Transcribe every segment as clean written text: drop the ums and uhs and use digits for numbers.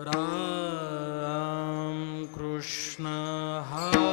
राम कृष्ण हरे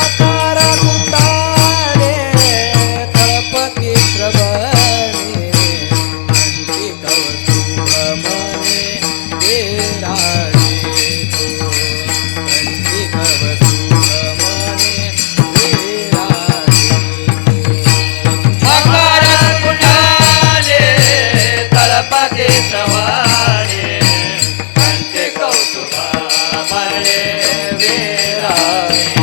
आकार कुंडाळे तळपती श्रवणे अंती कौतुक मने विराजे अंती कौतुक मने विराजे आकार कुंडाले तळपते श्रवणे अंते कौतुका मने विराजे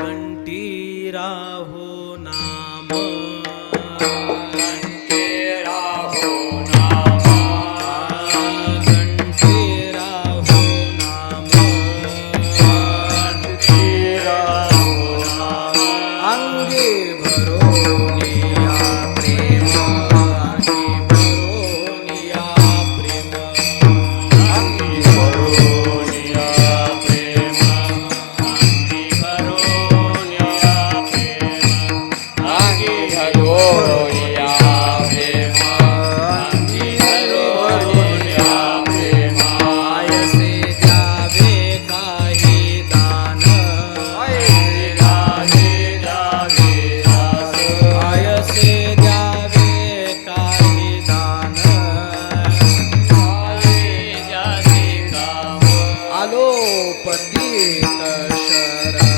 कंठी राहो नाम कंठी राहो नाम कंठी राहो नाम कंठी राहो नाम अंगी भरोनिया प्रेम अंगी भरोनिया प्रेम अंगी भरोनिया प्रेम अंगी भरोनिया प्रेम अंगी भरोनिया प्रेम अंगी भरोनिया प्रेम आयसे जावे काही दान जावे जावे दास आयसे जावे काही दान जाती काम आलो पतित शरण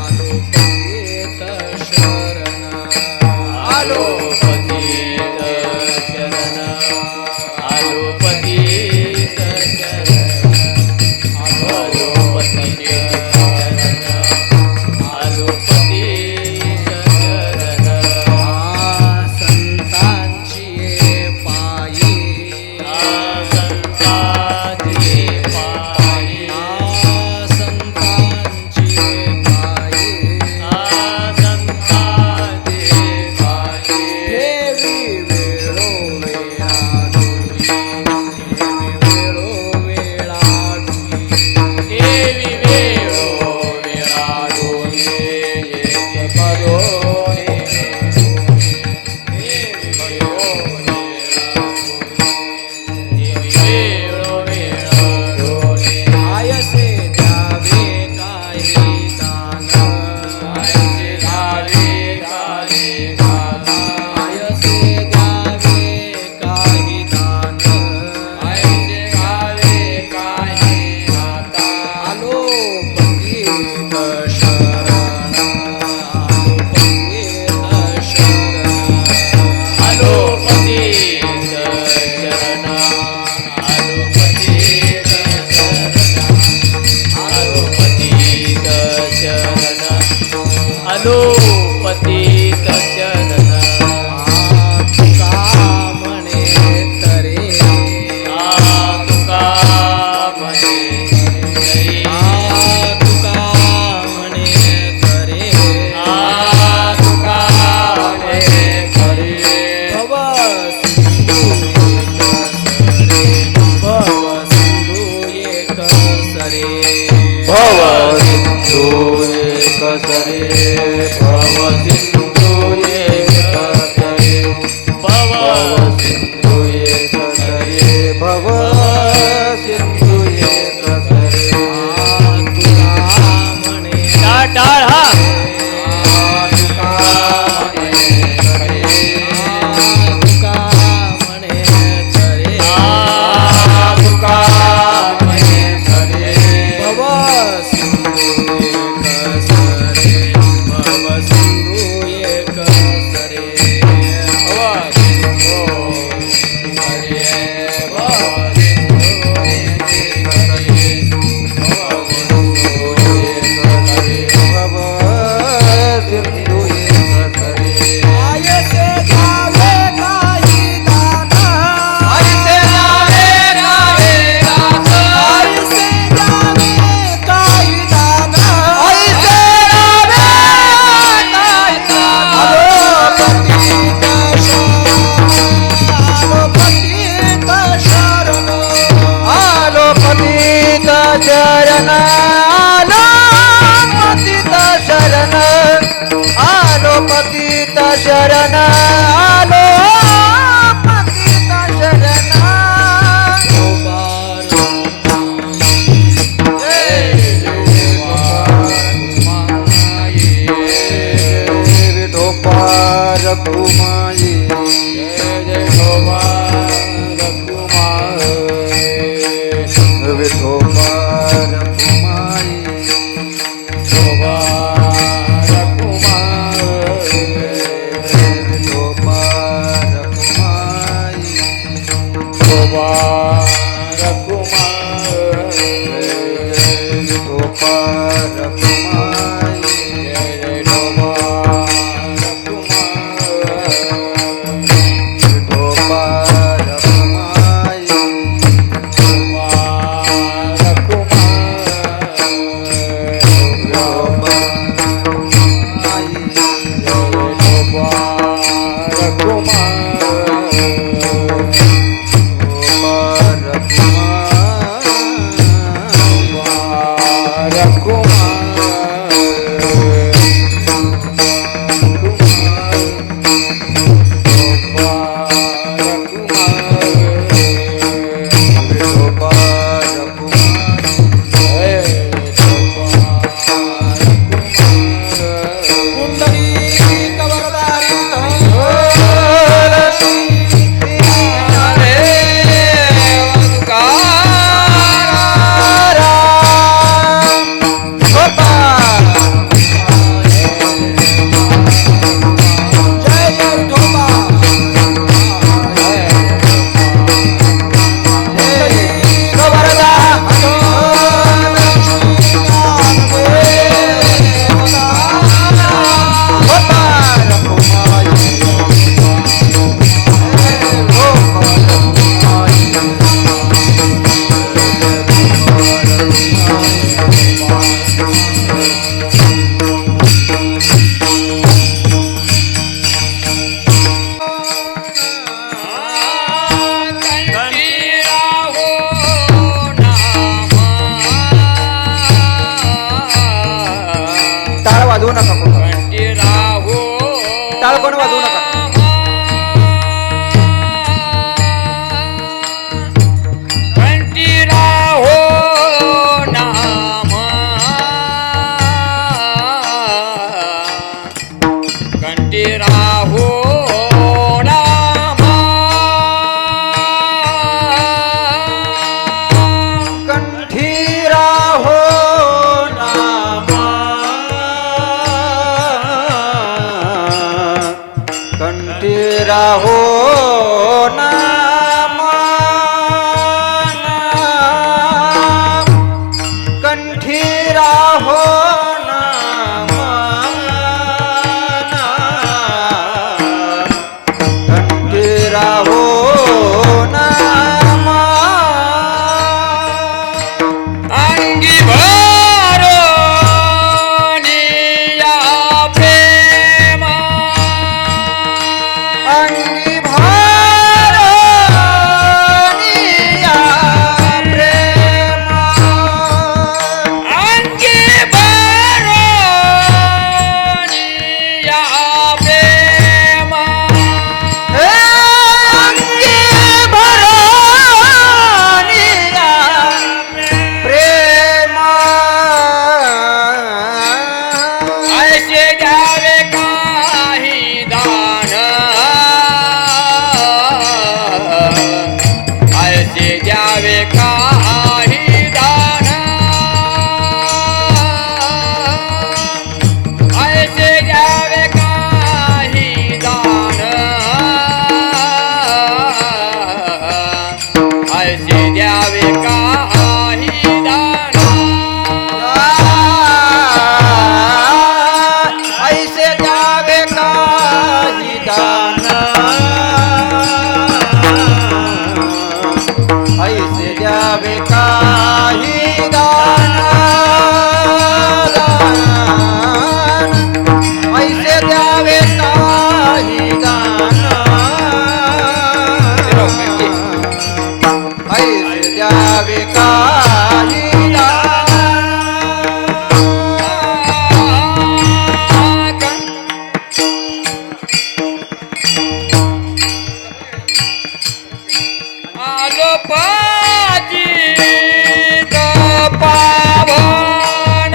आलो पतित शरण आलो पतित शरण आलो पतित शरण आलो पतित शरण आलो पतित शरण संतांची पायी संतांची पायी संतांची पायी संतांची पायी देवी वेळो वेळाडुई देवी वेळो वेळाडुई देवी वेळो वेळाडोये आयसे द्यावे काही दान आयसे द्यावे काही दान आलो पतित शरण आलो पतित शरण आलो पतित शरण तुका म्हणे तरे तुका म्हणे तुका म्हणे तरे तुका म्हणे खरे भव सिंधू एक सरे भव सिंधू एक सरे भव सिंधू एक सरे भव सिंधू एक सरे भव सिंधू एक सरे तुका म्हणे टाळ हा तुका तुका म्हणे तरे तुका म्हणे खरे भव सिंधू एक सरे भव सिंधू एक सरे आयसे जावे काही दान आयसे जावे काही दान आलो पतित शरण आलो पतित शरण आलो पतित शरण रघुमाई जय जय विठोबा रघुमाई विठोबा वाजवू नका कोण. टाळ कोण वाजवू नका. राहो नाम कंठी राहो नाम कंठी राहो नाम अंगी भरो निया प्रेम अंगी भारनिया प्रेम अंगी भरो निया प्रेम हे अंगी भारनिया प्रेम ऐसे जावे काही दान ऐसे जावे काही दान ऐसे जावे काही दान ऐसे जावे काही दान ऐसे जावे काही दान ऐसे जावे काही दान ऐसे जावे काही दान ऐसे जावे काही आलो पाजी पावन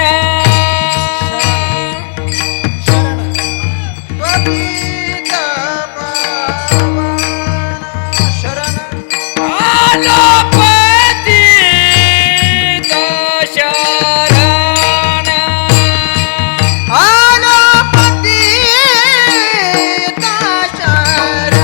शरण आलो पाजी शरण आलो पतिता शरण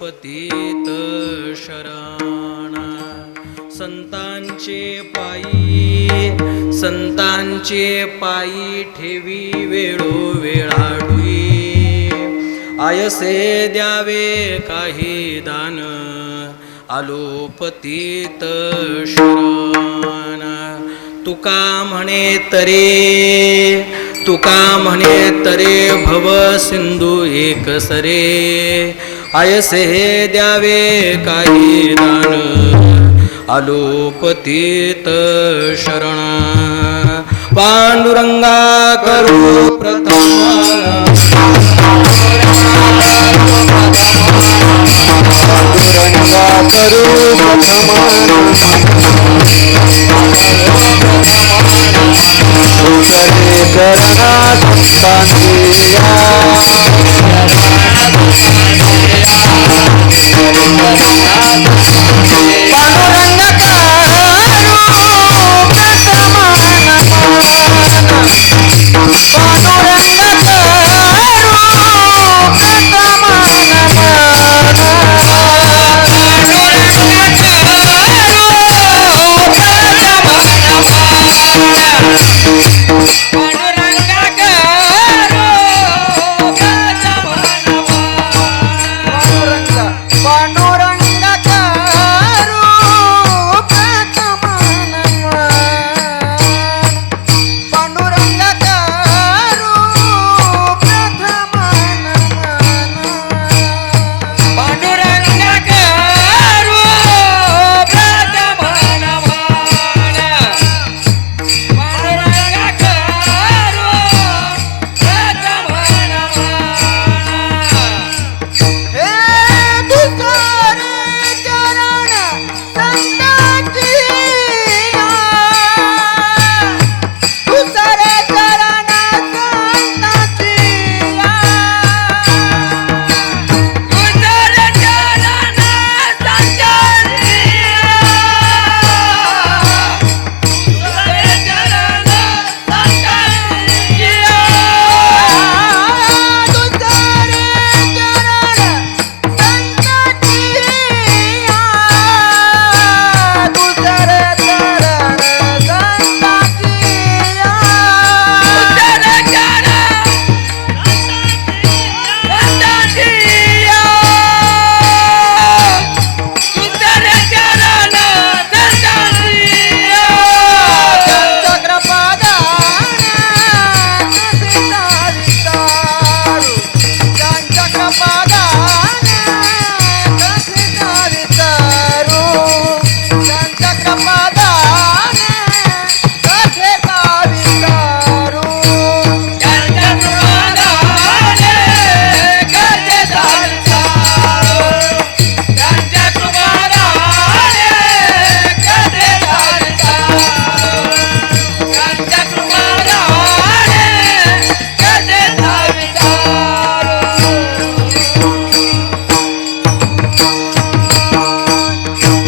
पतित शरण संतांचे पायी ठेवी वेळोवेळाडुई आयसे द्यावे काही दान आलो पतित शरण तुका म्हणे तरे भव सिंधू एक सरे आयसे द्यावे काही दान आलो पतित शरण पांडुरंगा करू प्रथम पांडुरंगा करू प्रथम दुसरे चरणा संतांचिया पांडुरंग करू प्रथम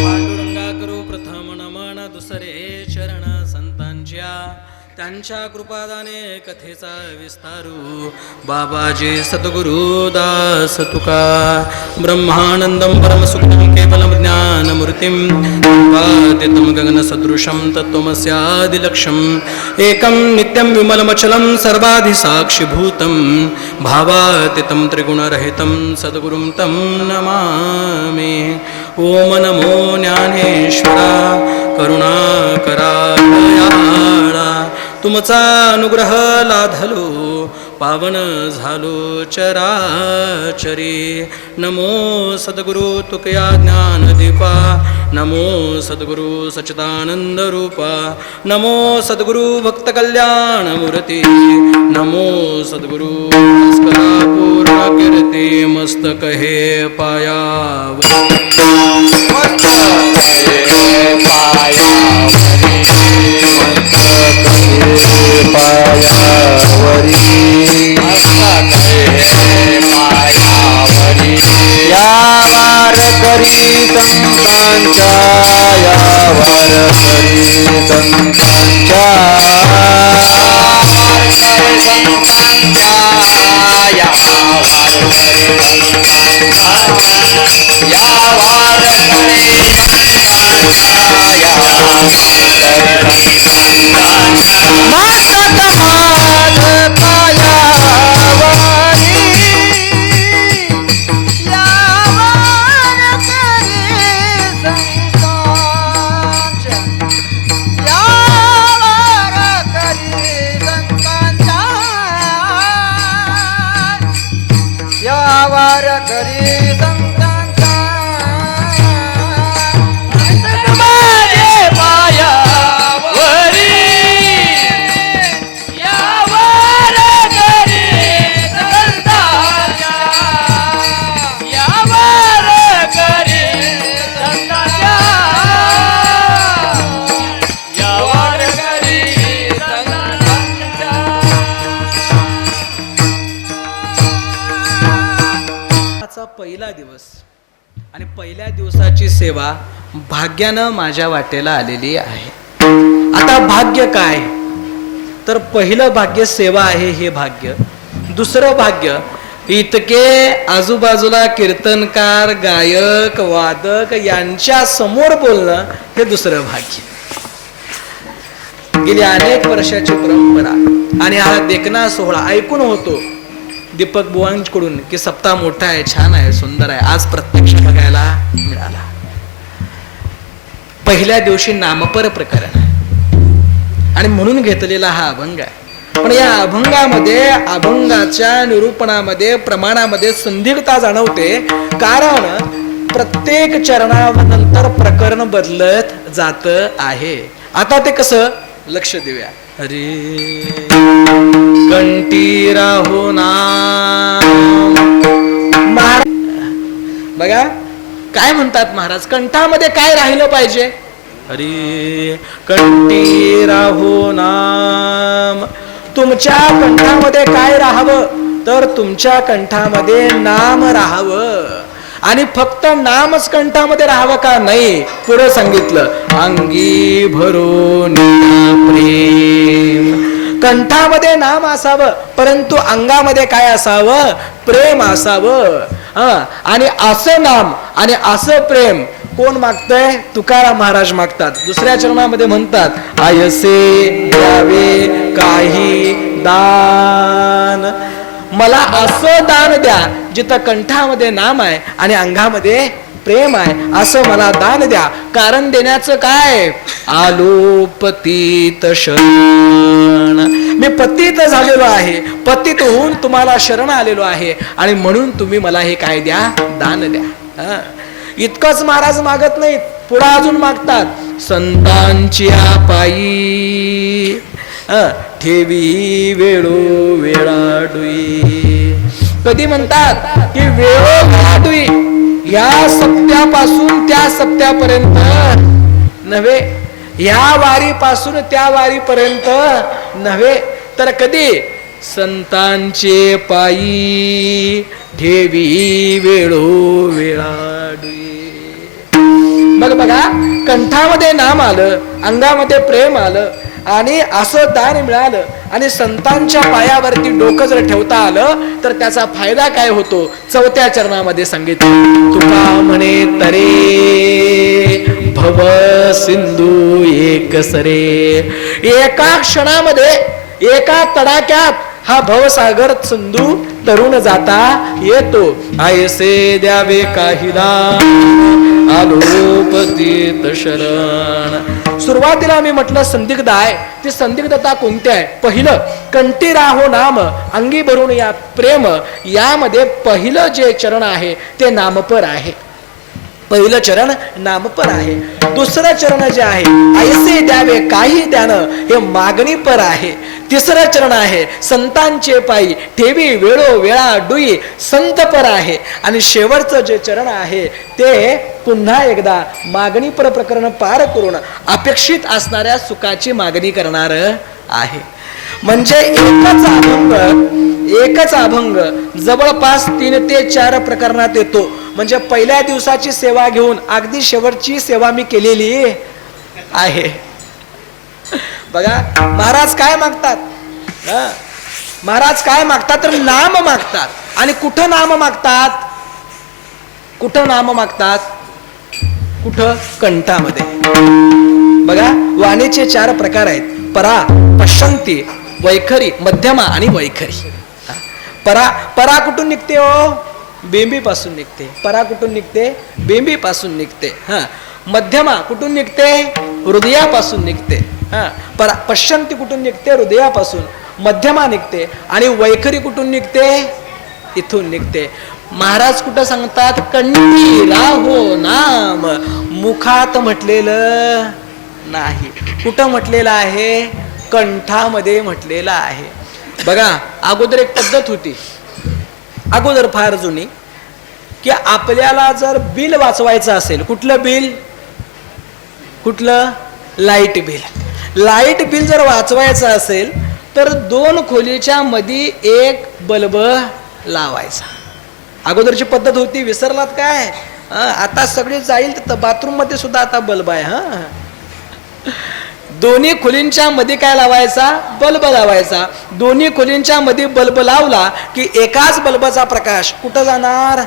पांडुरंग करू प्रथम त्यांच्या कृपादाने कथेचा विस्तारू बाबाजी सद्गुरु दास तुका ब्रह्मानंदं परमसुखं केवलं ज्ञानमूर्तिं वादितं गगनसदृशं तत्त्वमस्यादिलक्ष्यम् एकं नित्यं विमलमचलं सर्वाधिसाक्षिभूतं भावातीतं त्रिगुणरहितं सद्गुरुं तं नमामि ओम नमो ज्ञानेश्वरा करुणाकरा दयाळा तुमचा अनुग्रह लाधलो पावन झालो चराचरी नमो सद्गुरु तुकया ज्ञानदीपा नमो सद्गुरु सच्चिदानंद रूपा नमो सद्गुरु भक्त कल्याण मूर्ती नमो सद्गुरु मस्करा पूर्ण कीर्ती मस्तक हे पायावरी या वारकरी संतांच्या या वारकरी संतांच्या या मस्तक माल पायावरी यावर करी संतांच्या यावर करी संतांच्या यावर करी संतांच्या माझे पायावरी यावर करी संतांच्या यावर करी संतांच्या यावर करी संतांच्या आजचा पहिला दिवस आणि पहिल्या दिवसाची सेवा भाग्यानं माझ्या वाटेला आलेली आहे. आता भाग्य काय? तर पहिलं भाग्य सेवा आहे, हे भाग्य. दुसरं भाग्य इतके आजूबाजूला कीर्तनकार, गायक, वादक यांच्या समोर बोलणं, हे दुसरं भाग्य. गेली अनेक वर्षाची परंपरा आणि हा देखना सोहळा ऐकून होतो दीपक बुवांकडून की सप्ताह मोठा आहे, छान आहे, सुंदर आहे. आज प्रत्यक्ष बघायला मिळाला. पहिल्या दिवशी नामपर प्रकरण आहे आणि म्हणून घेतलेला हा अभंग आहे. पण या अभंगामध्ये, अभंगाच्या निरूपणामध्ये, प्रमाणामध्ये संदिग्धता जाणवते. कारण प्रत्येक चरणानंतर प्रकरण बदलत जात आहे. आता ते कसं? लक्ष देऊया. हरी कंठी राहो नाम. महाराज बघा काय म्हणतात महाराज, कंठामध्ये काय राहिलं पाहिजे? हरी कंठी राहो नाम. तुमच्या कंठामध्ये काय राहावं? तर तुमच्या कंठामध्ये नाम राहावं. आणि फक्त नामच कंठामध्ये राहावं का? नाही. पुढे सांगितलं अंगी भरून प्रेम. कंठामध्ये नाम असावं परंतु अंगामध्ये काय असावं? प्रेम असावं. आणि असं नाम आणि असं प्रेम कोण मागतंय? तुकाराम महाराज मागतात. दुसऱ्या चरणामध्ये म्हणतात आयसे द्यावे काही दान. मला असं दान द्या जिथं कंठामध्ये नाम आहे आणि अंगामध्ये प्रेम आहे, असं मला दान द्या. कारण देण्याचं काय? आलो पतित शरण. मी पतित झालेलो आहे, पतित होऊन तुम्हाला शरण आलेलो आहे आणि म्हणून तुम्ही मला हे काय द्या? दान द्या. इतकंच महाराज मागत नाहीत, पुढे अजून मागतात संतांची पायी ठेवी वेळो वेळाडुई. कधी म्हणतात की वेळोवेळाडुई, या सप्त्यापासून त्या सप्त्यापर्यंत नव्हे, या वारीपासून त्या वारीपर्यंत नव्हे, तर कधी? संतांचे पायी ठेवी वेळो वेळाडुई. मग बघा, कंठामध्ये नाम आलं, अंगामध्ये प्रेम आलं आणि असं दान मिळालं आणि संतांच्या पायावरती डोकं जर ठेवता आलं तर त्याचा फायदा काय होतो? चौथ्या चरणामध्ये सांगितलं. तुका म्हणे तरे भव सिंधू एक सरे. एका क्षणामध्ये, एका तडाक्यात हा भवसागर सिंधू तरुण जाता येतो. आयसे द्यावे काहीला आलो पतित शरण. सुरुवातीला मी म्हटलं संदिग्ध आहे. ती संदिग्धता कोणती आहे? पहिलं कंठी राहो नाम, अंगी भरून या प्रेम. यामध्ये पहिलं जे चरण आहे ते नामपर आहे. पहिलं चरण नामपर आहे. दुसरं चरण जे आहे ऐसे द्यावे काही द्यानं, हे मागणीपर आहे. तिसरं चरण आहे संतांचे पायी ठेवी वेळो वेळा डुई, संतपर आहे. आणि शेवटचं जे चरण आहे ते पुन्हा एकदा मागणीपर प्रकरण पार करून अपेक्षित असणाऱ्या सुखाची मागणी करणार आहे. म्हणजे एकच अभंग जवळपास 3 ते 4 प्रकरणात येतो. म्हणजे पहिल्या दिवसाची सेवा घेऊन अगदी शेवटची सेवा मी केलेली आहे. बघा महाराज काय मागतात? महाराज काय मागतात? तर नाम मागतात. आणि कुठं नाम मागतात? कुठं नाम मागतात? कुठं? कंठामध्ये. बघा, वाणीचे 4 प्रकार आहेत: परा, पश्चंती, वैखरी, मध्यमा आणि वैखरी. परा कुठून निघते हो? बेंबी पासून निघते. परा कुठून निघते? बेंबी पासून निघते. मध्यमा कुठून निघते? हृदयापासून निघते. पश्चंती कुठून निघते? हृदयापासून. मध्यमा निघते. आणि वैखरी कुठून निघते? इथून निघते. महाराज कुठं सांगतात? कंठी राहो नाम. मुखात म्हटलेलं नाही. कुठं म्हटलेलं आहे? कंठामध्ये म्हटलेलं आहे. बघा, अगोदर एक पद्धत होती, अगोदर फार जुनी, की आपल्याला जर बिल वाचवायचं असेल, कुठलं बिल? कुठलं? Light bill. लाईट बिल जर वाचवायचं असेल तर 2 खोलीच्या मध्ये एक बल्ब लावायचा. अगोदरची पद्धत होती, विसरलात काय? आता सगळे जाईल तर बाथरूम मध्ये सुद्धा आता बल्ब आहे. दोन्ही खोलींच्या मध्ये काय लावायचा? बल्ब लावायचा. दोन्ही खोलींच्या मध्ये बल्ब लावला की एकाच बल्बाचा प्रकाश कुठं जाणार?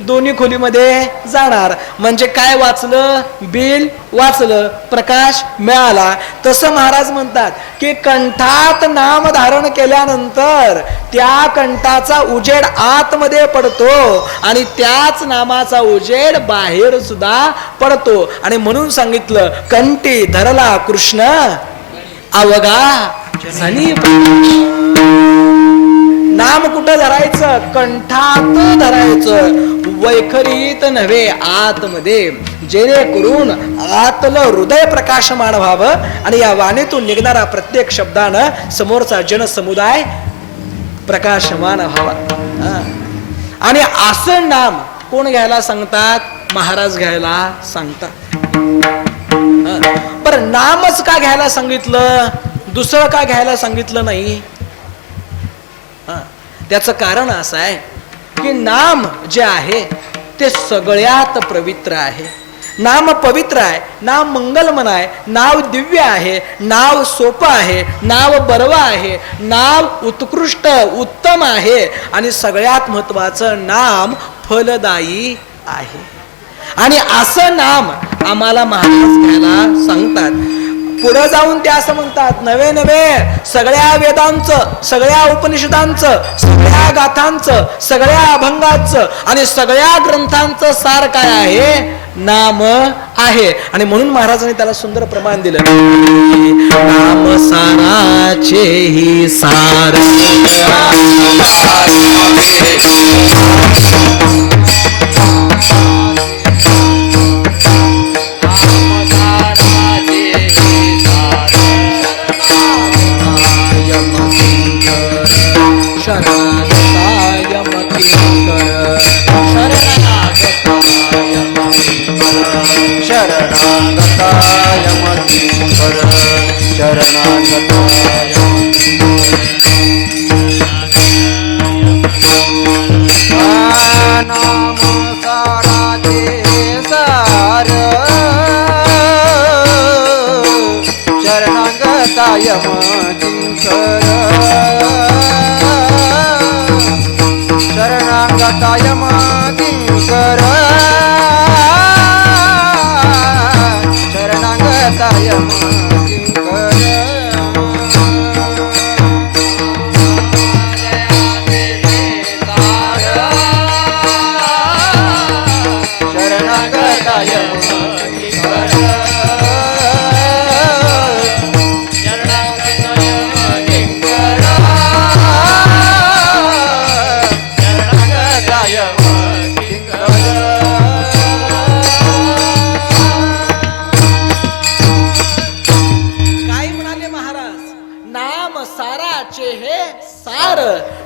दोन्ही खोलीमध्ये जाणार. म्हणजे काय वाचलं? बिल वाचलं, प्रकाश मिळाला. तसं महाराज म्हणतात की कंठात नाम धारण केल्यानंतर त्या कंठाचा उजेड आतमध्ये पडतो आणि त्याच नामाचा उजेड बाहेर सुद्धा पडतो. आणि म्हणून सांगितलं, कंठी धरला कृष्ण अवघा जनी. नाम कुठं धरायचं? कंठात धरायचं, वैखरीत नव्हे, आतमध्ये. जेणेकरून आतलं हृदय प्रकाशमान व्हावं आणि या वाणीतून निघणारा प्रत्येक शब्दानं समोरचा जनसमुदाय प्रकाशमान व्हावा. आणि असं नाम कोण घ्यायला सांगतात? महाराज घ्यायला सांगतात. बरं, नामच का घ्यायला सांगितलं? दुसरं का घ्यायला सांगितलं नाही? त्याचं कारण असं आहे की नाम जे आहे ते सगळ्यात पवित्र आहे. नाम पवित्र आहे, नाम मंगलमय आहे, नाव दिव्य आहे, नाव सोपं आहे, नाव बरवा आहे, नाव उत्कृष्ट उत्तम आहे आणि सगळ्यात महत्वाचं नाम फलदायी आहे. आणि असं नाम आम्हाला महाराज घ्यायला सांगतात. पुढे जाऊन ते असं म्हणतात, नवे नवे सगळ्या वेदांचं, सगळ्या उपनिषदांचं, सगळ्या गाथांचं, सगळ्या अभंगाचं आणि सगळ्या ग्रंथांचं सार काय आहे? नाम आहे. आणि म्हणून महाराजांनी त्याला सुंदर प्रमाण दिलं, नाम साराचे ही सार.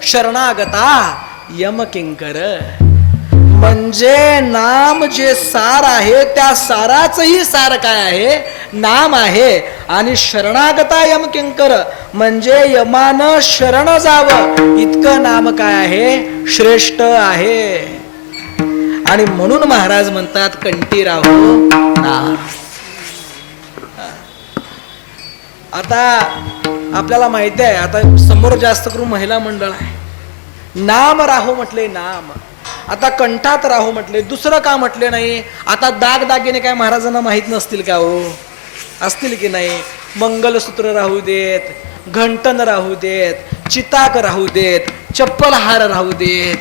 शरणागता यमकिंकर. म्हणजे नाम जे सार आहे त्या साराचंही सार काय आहे? नाम आहे. आणि शरणागता यमकिंकर म्हणजे यमानं शरण जावं इतकं नाम काय आहे? श्रेष्ठ आहे. आणि म्हणून महाराज म्हणतात, कंठी राहो नाम. आता आपल्याला माहिती आहे, आता समोर जास्त करून महिला मंडळ आहे. नाम राहो म्हटले, नाम. आता कंठात राहो म्हटले, दुसरं का म्हटले नाही? आता दागदागिने काय महाराजांना माहित नसतील का हो? असतील की नाही? मंगलसूत्र राहू देत, घंटन राहू देत, चिताक राहू देत, चप्पल हार राहू देत,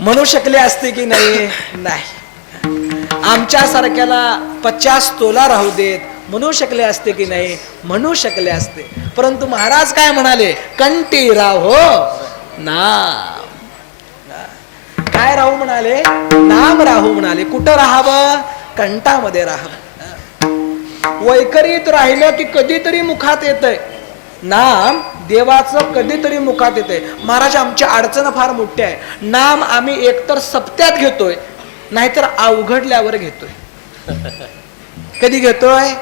म्हणू शकले असते की नाही? नाही. आमच्या सारख्याला 50 तोला राहू देत, म्हणू शकले असते की नाही? म्हणू शकले असते. परंतु महाराज काय म्हणाले? कंठी राहो नाम. काय राहू म्हणाले? नाम राहू म्हणाले. कुठं राहावं? कंठामध्ये राहावं. वैखरीत राहिलं की कधीतरी मुखात येतंय नाम, देवाचं कधीतरी मुखात येतंय. महाराज आमची अडचण फार मोठी आहे. नाम आम्ही एकतर सप्त्यात घेतोय, नाहीतर अवघडल्यावर घेतोय. कधी घेतोय?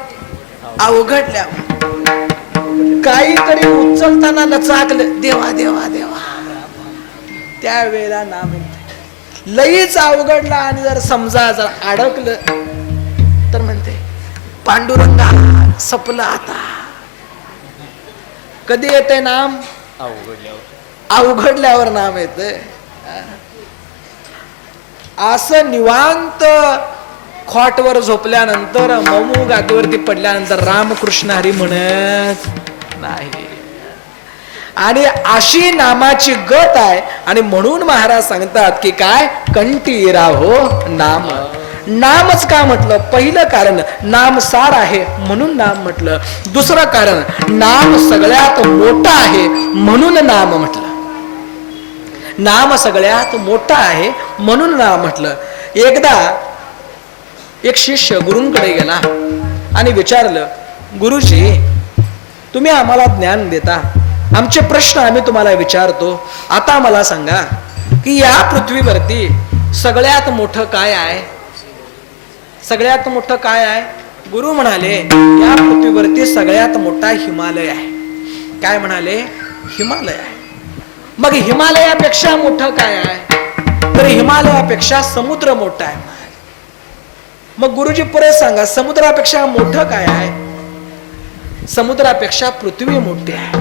अवघडल्यावर. काहीतरी उचलताना लचाकलं, देवा देवा देवा, त्यावेळेला नाम येते. लईच अवघडला आणि जर समजा जर अडकलं तर म्हणते पांडुरंगा सपलं आता. कधी येते नाम? अवघडल्यावर नाम येते. असं निवांत खॉटवर झोपल्यानंतर, मऊ गादीवरती पडल्यानंतर रामकृष्ण हरी म्हणत नाही. आणि अशी नामाची गत आहे. आणि म्हणून महाराज सांगतात की काय? कंठी राहो नाम. नामच का म्हटलं? पहिलं कारण नाम सार आहे म्हणून नाम म्हटलं. दुसरं कारण नाम सगळ्यात मोठा आहे म्हणून नाम म्हटलं. नाम सगळ्यात मोठा आहे म्हणून नाम म्हटलं. एकदा एक शिष्य गुरूंकडे गेला आणि विचारलं, गुरुजी तुम्ही आम्हाला ज्ञान देता, आमचे प्रश्न आम्ही तुम्हाला विचारतो. आता मला सांगा की या पृथ्वीवरती सगळ्यात मोठं काय आहे? सगळ्यात मोठं काय आहे? गुरु म्हणाले या पृथ्वीवरती सगळ्यात मोठा हिमालय आहे. काय म्हणाले? हिमालय आहे. मग हिमालयापेक्षा मोठं काय आहे? तर हिमालयापेक्षा समुद्र मोठा आहे. मग गुरुजी परत सांगा, समुद्रापेक्षा मोठं काय आहे? समुद्रापेक्षा पृथ्वी मोठी आहे.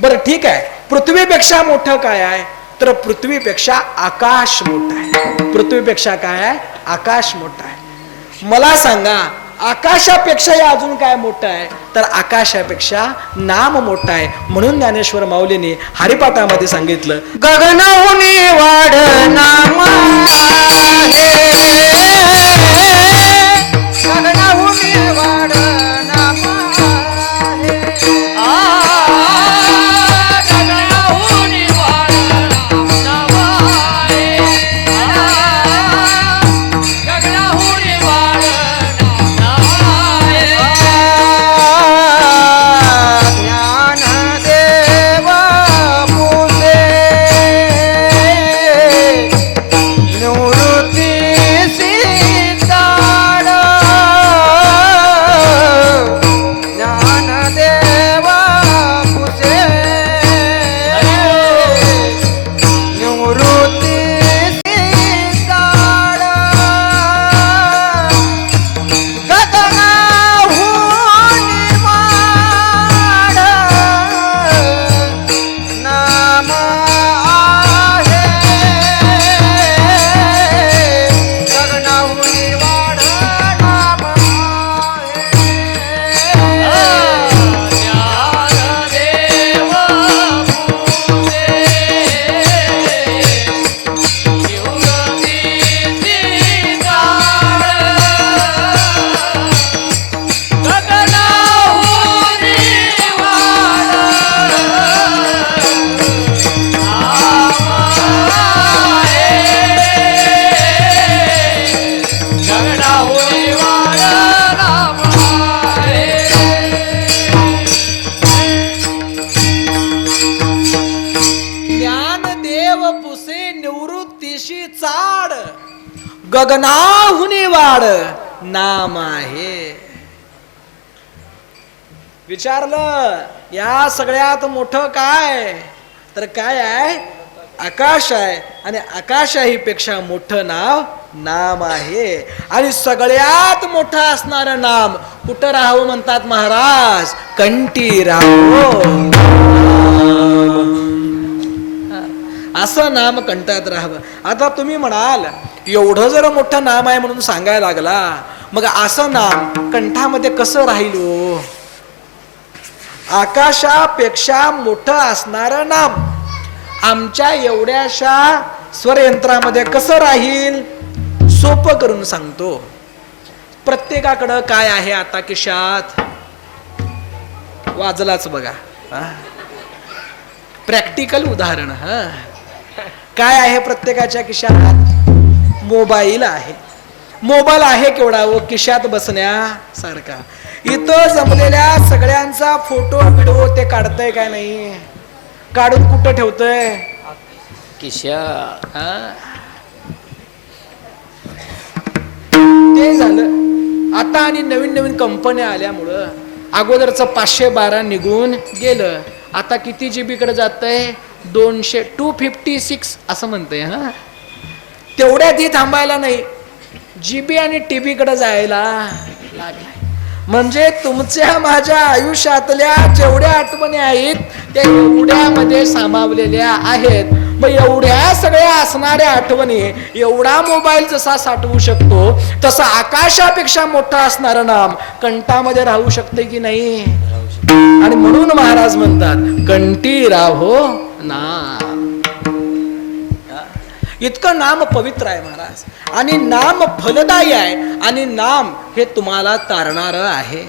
बरं ठीक आहे, पृथ्वीपेक्षा मोठं काय आहे? तर पृथ्वीपेक्षा आकाश मोठं आहे. पृथ्वीपेक्षा काय आहे? आकाश मोठं आहे. मला सांगा आकाशापेक्षा अजून काय मोठं आहे? तर आकाशापेक्षा नाम मोठा आहे. म्हणून ज्ञानेश्वर माऊलीने हरिपाठामध्ये सांगितलं, गगनाहुनी वाढ नाम आहे, गगनाहुनी वाढ नाम आहे. गगनाहुनी वाढ नाम आहे. गगनाहुनी वाढ नाम आहे. ज्ञानदेव पुसे निवृत्ती सीताड, ज्ञानदेव पुसे निवृत्ती सीताड, गगनाहुनी वाढ नाम आहे, गगनाहुनी वाढ नाम आहे. ज्ञानदेव पुसे निवृत्ती सीताड, गगनाहुनी वाढ गगनाहुनी वाढ नाम आहे. ज्ञानदेव पुसे निवृत्तीशी चाड, गगनाहुनी वाढ नाम आहे. विचारलं या सगळ्यात मोठं काय? तर काय आहे? आकाश आहे. आणि आकाशाही पेक्षा मोठं नाम आहे. आणि सगळ्यात मोठं असणारं नाम कुठं राहावं म्हणतात महाराज? कंठी राहावं. असं नाम कंठात राहावं. आता तुम्ही म्हणाल एवढं जर मोठं नाम आहे म्हणून सांगायला लागला, मग असं नाम कंठामध्ये कसं राहील हो? आकाशापेक्षा मोठं असणारं नाम आमच्या एवढ्याशा स्वरयंत्रामध्ये कसं राहील? सोपं करून सांगतो. प्रत्येकाकडं काय आहे आता खिशात? वाजलाच बघा. प्रॅक्टिकल उदाहरण. काय आहे प्रत्येकाच्या खिशात? मोबाईल आहे. मोबाईल आहे केवढा व खिशात बसण्यासारखा. इथं जमलेल्या सगळ्यांचा फोटो व्हिडिओ ते काढतंय काय नाही? काढून कुठं ठेवतंय? खिशात. ते झालं. आता आणि नवीन नवीन कंपन्या आल्यामुळं अगोदरचं 512 निघून गेलं. आता किती GB कडे जातंय? 256 असं म्हणतंय. तेवढ्यात ही थांबायला नाही, GB आणि TB कडे जायला लागलाय. म्हणजे तुमच्या माझ्या आयुष्यातल्या जेवढ्या आठवणी आहेत त्या एवढ्यामध्ये सामावलेल्या आहेत. मग एवढ्या सगळ्या असणाऱ्या आठवणी एवढा मोबाईल जसा साठवू शकतो, तसा आकाशापेक्षा मोठा असणारं नाम कंठामध्ये राहू शकते की नाही? आणि म्हणून महाराज म्हणतात कंठी राहो नाम. इतकं नाम पवित्र आहे महाराज, आणि नाम फलदायी आहे, आणि नाम हे तुम्हाला तारणार आहे.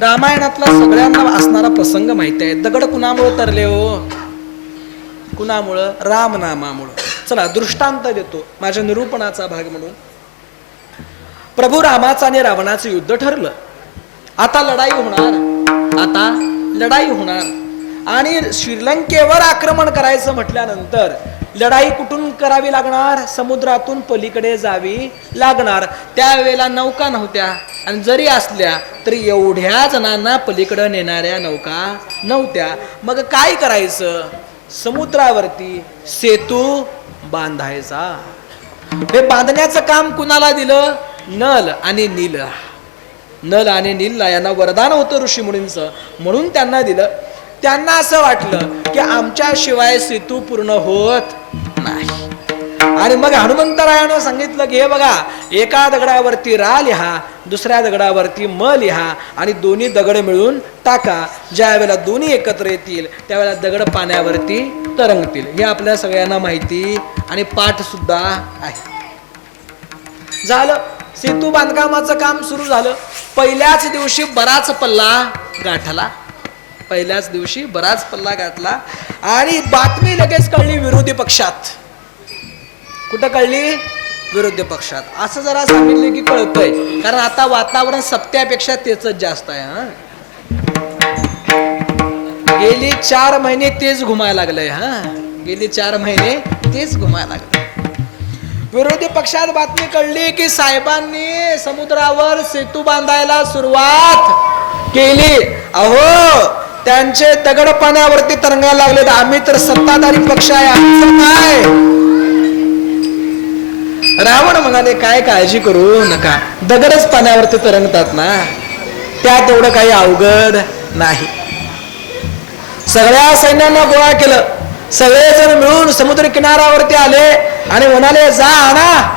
रामायणातला सगळ्यांना असणारा प्रसंग माहिती आहे. दगड कुणामुळे तरले हो? कुणामुळं? रामनामामुळं. चला दृष्टांत देतो माझ्या निरूपणाचा भाग म्हणून. प्रभू रामाचं आणि रावणाचं युद्ध ठरलं. आता लढाई होणार. आणि श्रीलंकेवर आक्रमण करायचं म्हटल्यानंतर लढाई कुठून करावी लागणार? समुद्रातून पलीकडे जावी लागणार. त्यावेळेला नौका नव्हत्या, आणि जरी असल्या तरी एवढ्या जणांना पलीकडे नेणाऱ्या नौका नव्हत्या. मग काय करायचं? समुद्रावरती सेतू बांधायचा. हे बांधण्याचं काम कुणाला दिलं? नल आणि नील. नल आणि नीलला यांना वरदान होतं ऋषी मुनींचं, म्हणून त्यांना दिलं. त्यांना असं वाटलं की आमच्या शिवाय सेतू पूर्ण होत नाही. आणि मग हनुमंतरायानं सांगितलं की हे बघा, एका दगडावरती रा लिहा, दुसऱ्या दगडावरती म लिहा, आणि दोन्ही दगड मिळून टाका. ज्या वेळेला दोन्ही एकत्र येतील त्यावेळेला दगड पाण्यावरती तरंगतील. हे आपल्या सगळ्यांना माहिती आणि पाठ सुद्धा आहे. झालं, सेतू बांधकामाचं काम सुरू झालं. पहिल्याच दिवशी बराच पल्ला गाठला. आणि बातमी लगेच कळली विरोधी पक्षात. कुठं कळली? विरोधी पक्षात. असं जरा सांगितलं की कळतंय, कारण आता वातावरण सत्यापेक्षा तेच जास्त आहे. गेली 4 महिने तेच घुमायला लागलंय. गेली 4 महिने तेच घुमायला लागलं. विरोधी पक्षात बातमी कळली की साहेबांनी समुद्रावर सेतू बांधायला सुरुवात केली. अहो, त्यांचे दगड पाण्यावरती तरंगायला लागले. आम्ही तर सत्ताधारी पक्ष आहे, आमचं काय? रावण म्हणाले काय काळजी करू नका, दगडच पाण्यावरती तरंगतात ना, त्यात एवढं काही अवघड नाही. सगळ्या सैन्यांना गोळा केलं. सगळेजण मिळून समुद्र किनाऱ्यावरती आले आणि म्हणाले जा आणा,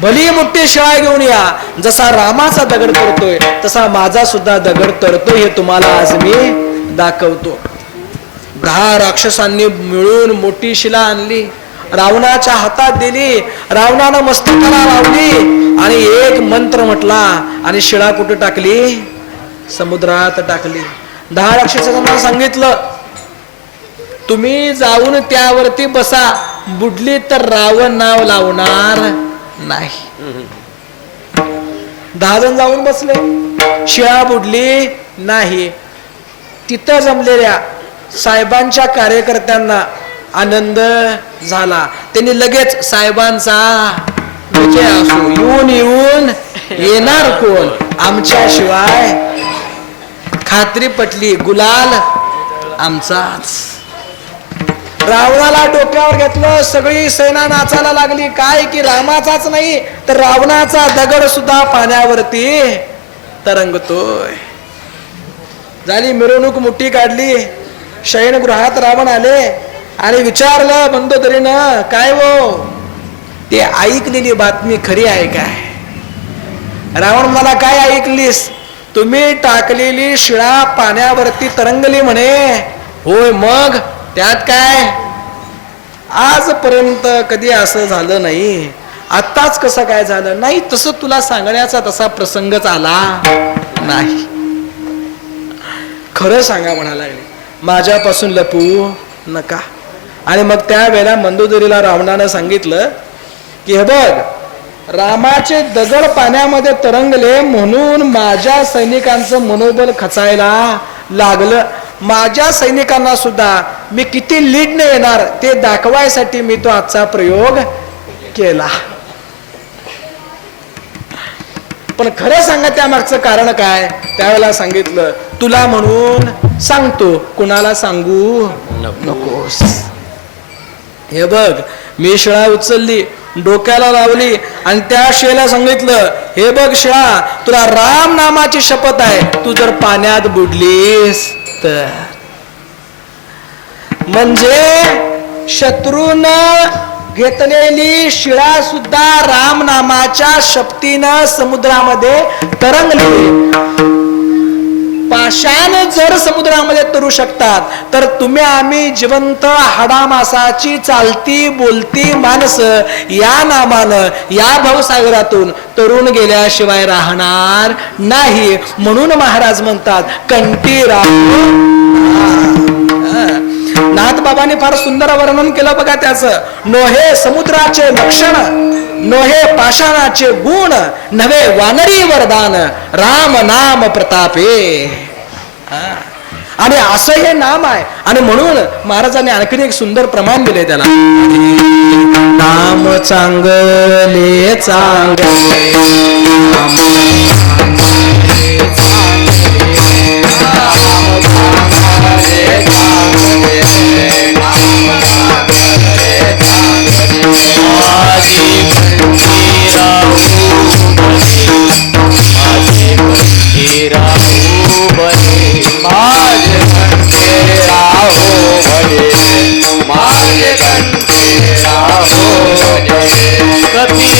भली मोठी शिळा घेऊन या. जसा रामाचा दगड तरतोय तसा माझा सुद्धा दगड तरतोय, हे तुम्हाला आज मी दाखवतो. 10 राक्षसांनी मिळून मोठी शिला आणली, रावणाच्या हातात दिली. रावणानं मस्तकाला लावली आणि एक मंत्र म्हटला आणि शिळा कुठे टाकली? समुद्रात टाकली. 10 राक्षसांना सांगितलं तुम्ही जाऊन त्यावरती बसा, बुडली तर रावण नाव लावणार नाही. 10 जण जाऊन बसले, शिळा बुडली नाही. तिथं जमलेल्या साहेबांच्या कार्यकर्त्यांना आनंद झाला. त्यांनी लगेच साहेबांचा विजय असो, येऊन येणार कोण आमच्याशिवाय? खात्री पटली, गुलाल आमचाच. रावणाला डोक्यावर घेतलं, सगळी सेना नाचायला लागली. काय की रामाचाच नाही तर रावणाचा दगड सुद्धा पाण्यावरती तरंगतोय. झाली मिरवणूक मोठी काढली. शयनगृहात रावण आले आणि विचारलं मंदोदरीनं, काय वो ते ऐकलेली बातमी खरी आहे काय? रावण मला काय ऐकलीस? तुम्ही टाकलेली शिळा पाण्यावरती तरंगली म्हणे. होय, मग त्यात काय? आजपर्यंत कधी असं झालं नाही, आत्ताच कसं काय झालं? नाही, तसं तुला सांगण्याचा तसा प्रसंगच आला नाही. खरं सांगा म्हणा लागले, माझ्यापासून लपू नका. आणि मग त्यावेळेला मंदोदरीला रावणानं सांगितलं की हे बघ, रामाचे दगड पाण्यामध्ये तरंगले म्हणून माझ्या सैनिकांचं मनोबल खचायला लागलं. माझ्या सैनिकांना सुद्धा मी किती लीडने येणार ते दाखवायसाठी मी तो आजचा प्रयोग केला. पण खरं सांगा त्यामागचं कारण काय? त्यावेळेला सांगितलं, तुला म्हणून सांगतो, कुणाला सांगू नकोस. हे बघ, मी शिळा उचलली, डोक्याला लावली आणि त्या शिळेला सांगितलं, हे बघ शिळा, तुला राम नामाची शपथ आहे, तू जर पाण्यात बुडलीस तर. म्हणजे शत्रून घेतलेली शिळा सुद्धा राम नामाच्या शपथीनं समुद्रामध्ये तरंगली. पाषाण जर समुद्रामध्ये तरू शकतात, तर तुम्ही आम्ही जिवंत हाडामासाची चालती बोलती माणसं या नामानं या भवसागरातून तरुण गेल्याशिवाय राहणार नाही. म्हणून महाराज म्हणतात, कंठी नाथबाबांनी फार सुंदर वर्णन केलं बघा त्याचं. नोहे समुद्राचे लक्षण, नोहे पाषाणाचे गुण, नव्हे वानरी वरदान, राम नाम प्रतापे. आणि असं हे नाम आहे. आणि म्हणून महाराजांनी आणखीन एक सुंदर प्रमाण दिले त्याला, नाम चांगले चांगले कधी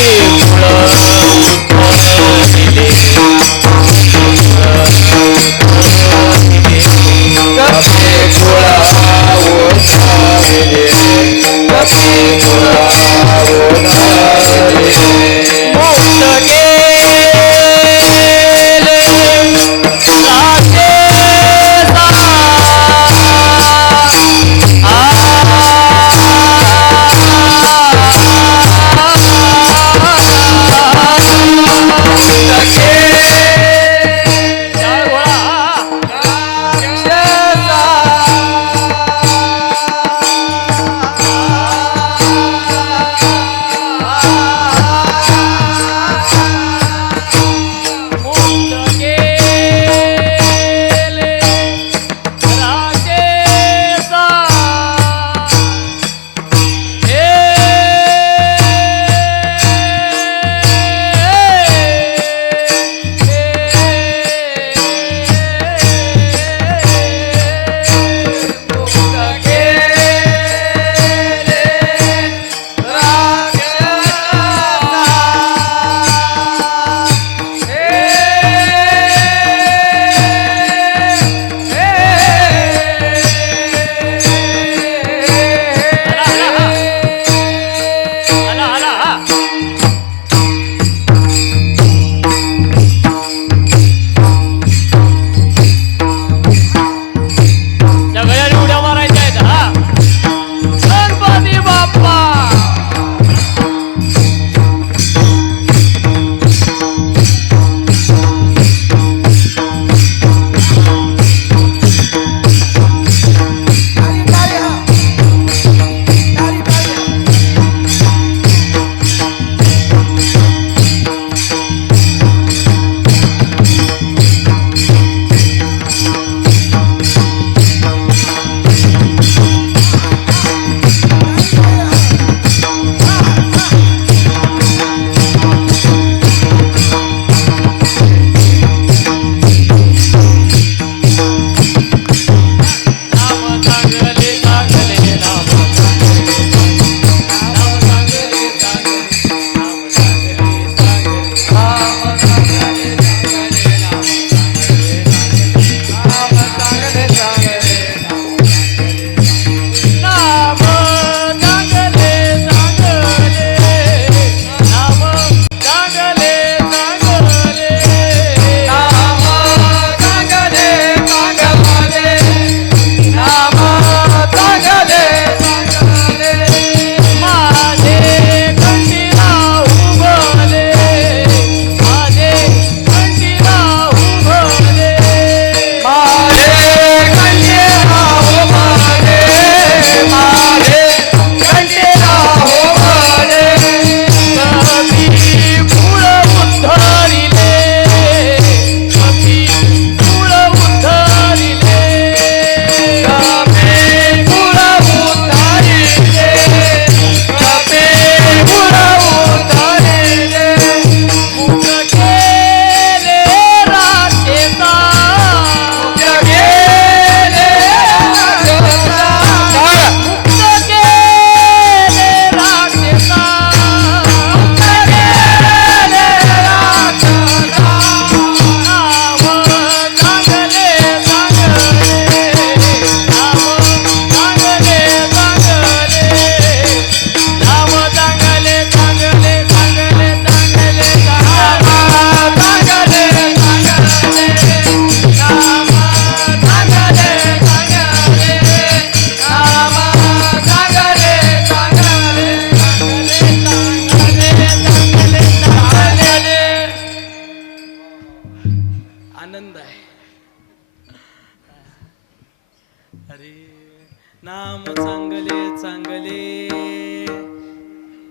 नाम चांगले चांगले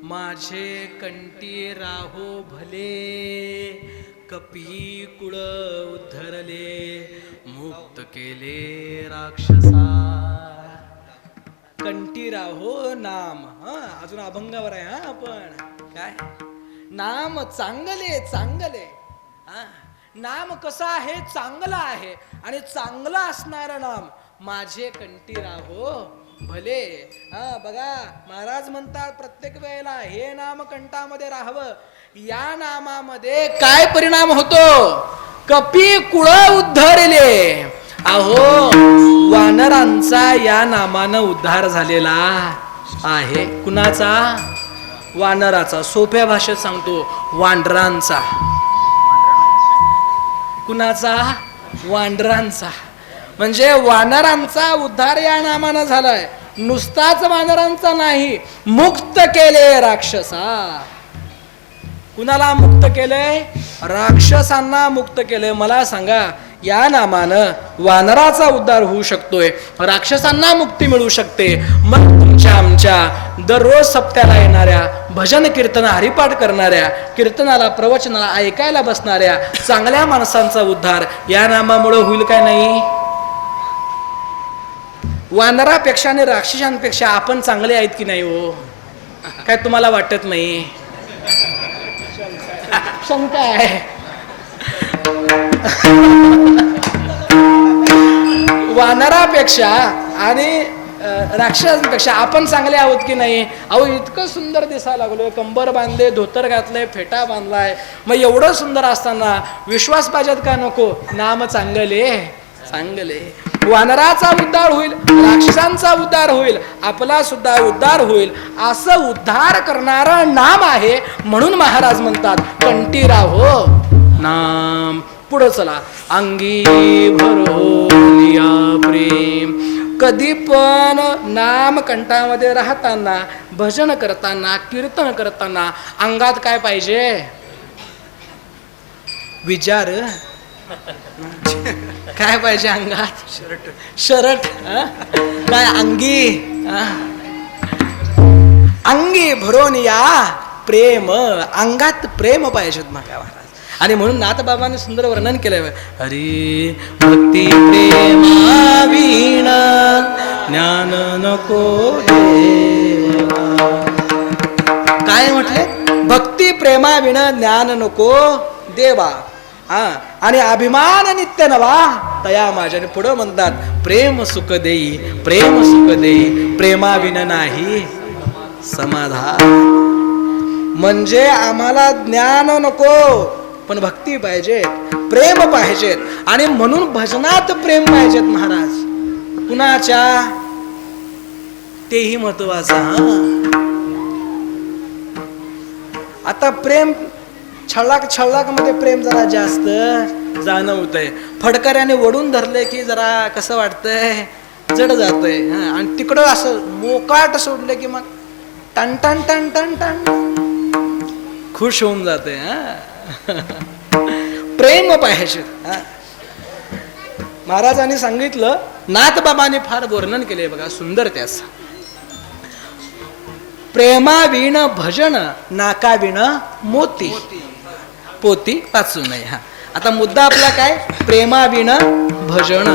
माझे कंठी राहो भले, कपी कुळ उद्धरले, मुक्त केले राक्षसा. कंठी राहो नाम. अजून अभंगावर आहे आपण काय. नाम चांगले चांगले. नाम कसं आहे, चांगलं आहे. आणि चांगलं असणारं नाम माझे कंठी राहो भले. बघा महाराज म्हणतात प्रत्येक वेळेला हे नाम कंठामध्ये राहावं. या नामामध्ये काय परिणाम होतो, कपी कुळ उद्धरले. अहो वानरांचा या नामानं उद्धार झालेला आहे. कुणाचा, वानराचा. सोप्या भाषेत सांगतो, वानरांचा. कुणाचा, वानरांचा. म्हणजे वानरांचा उद्धार या नामानं झालाय. नुसताच वानरांचा नाही, मुक्त केले राक्षसा. कुणाला मुक्त केलंय, राक्षसांना मुक्त केलंय. मला सांगा या नामानं वानराचा उद्धार होऊ शकतोय, राक्षसांना मुक्ती मिळू शकते. मग तुमच्या आमच्या दररोज सप्त्याला येणाऱ्या, भजन कीर्तन हरिपाठ करणाऱ्या, कीर्तनाला प्रवचनाला ऐकायला बसणाऱ्या चांगल्या माणसांचा उद्धार या नामामुळे होईल काय नाही. वानरापेक्षा आणि राक्षसांपेक्षा आपण चांगले आहेत की नाही हो, काय तुम्हाला वाटत नाही. शंका आहे. वानरापेक्षा आणि राक्षसांपेक्षा आपण चांगले आहोत की नाही. अहो इतकं सुंदर दिसायला लागलोय, कंबर बांधले, धोतर घातलंय, फेटा बांधलाय. मग एवढं सुंदर असताना विश्वास पाहिजेत का नको. नाम चांगले चांगले. वानराचा उद्धार होईल, राक्षसांचा उद्धार होईल, आपला सुद्धा उद्धार होईल. असं उद्धार करणारं नाम आहे. म्हणून महाराज म्हणतात कंठी राहो नाम. पुढं चला. अंगी भरोनिया प्रेम. कधी पण नाम कंठामध्ये राहताना, भजन करताना, कीर्तन करताना अंगात काय पाहिजे, विचार. काय पाहिजे अंगात, शरट. काय अंगी, अंगी भरून या प्रेम. अंगात प्रेम पाहिजेत माझ्या महाराज. आणि म्हणून नाथबाबांनी सुंदर वर्णन केलंय. हरी भक्ती प्रेमा वीण ज्ञान नको देवा. काय म्हटले, भक्ती प्रेमा विण ज्ञान नको देवा. आणि अभिमान नित्य नवा तया माझ्या. पुढं म्हणतात प्रेम सुख देई, प्रेम सुख देई, प्रेमा विण नाही समाधान. म्हणजे आम्हाला ज्ञान नको पण भक्ती पाहिजे, प्रेम पाहिजेत. आणि म्हणून भजनात प्रेम पाहिजेत महाराज. कुणाच्या, तेही महत्वाचं. आता प्रेम छळाक मध्ये प्रेम जरा जास्त जाणवतंय. फडकऱ्याने ओढून धरले की जरा कसं वाटतंय, जड जातंय. आणि तिकडं असं मोकाट सोडले की मग टन टन टन टन टन खुश होऊन जाते. प्रेम पाहिजे. महाराजांनी सांगितलं, नाथबाबांनी फार वर्णन केले बघा सुंदर त्यास. प्रेमा विण भजन, नाका विण मोती. पोती वाचू नये. आता मुद्दा आपला काय, प्रेमा विण भजन,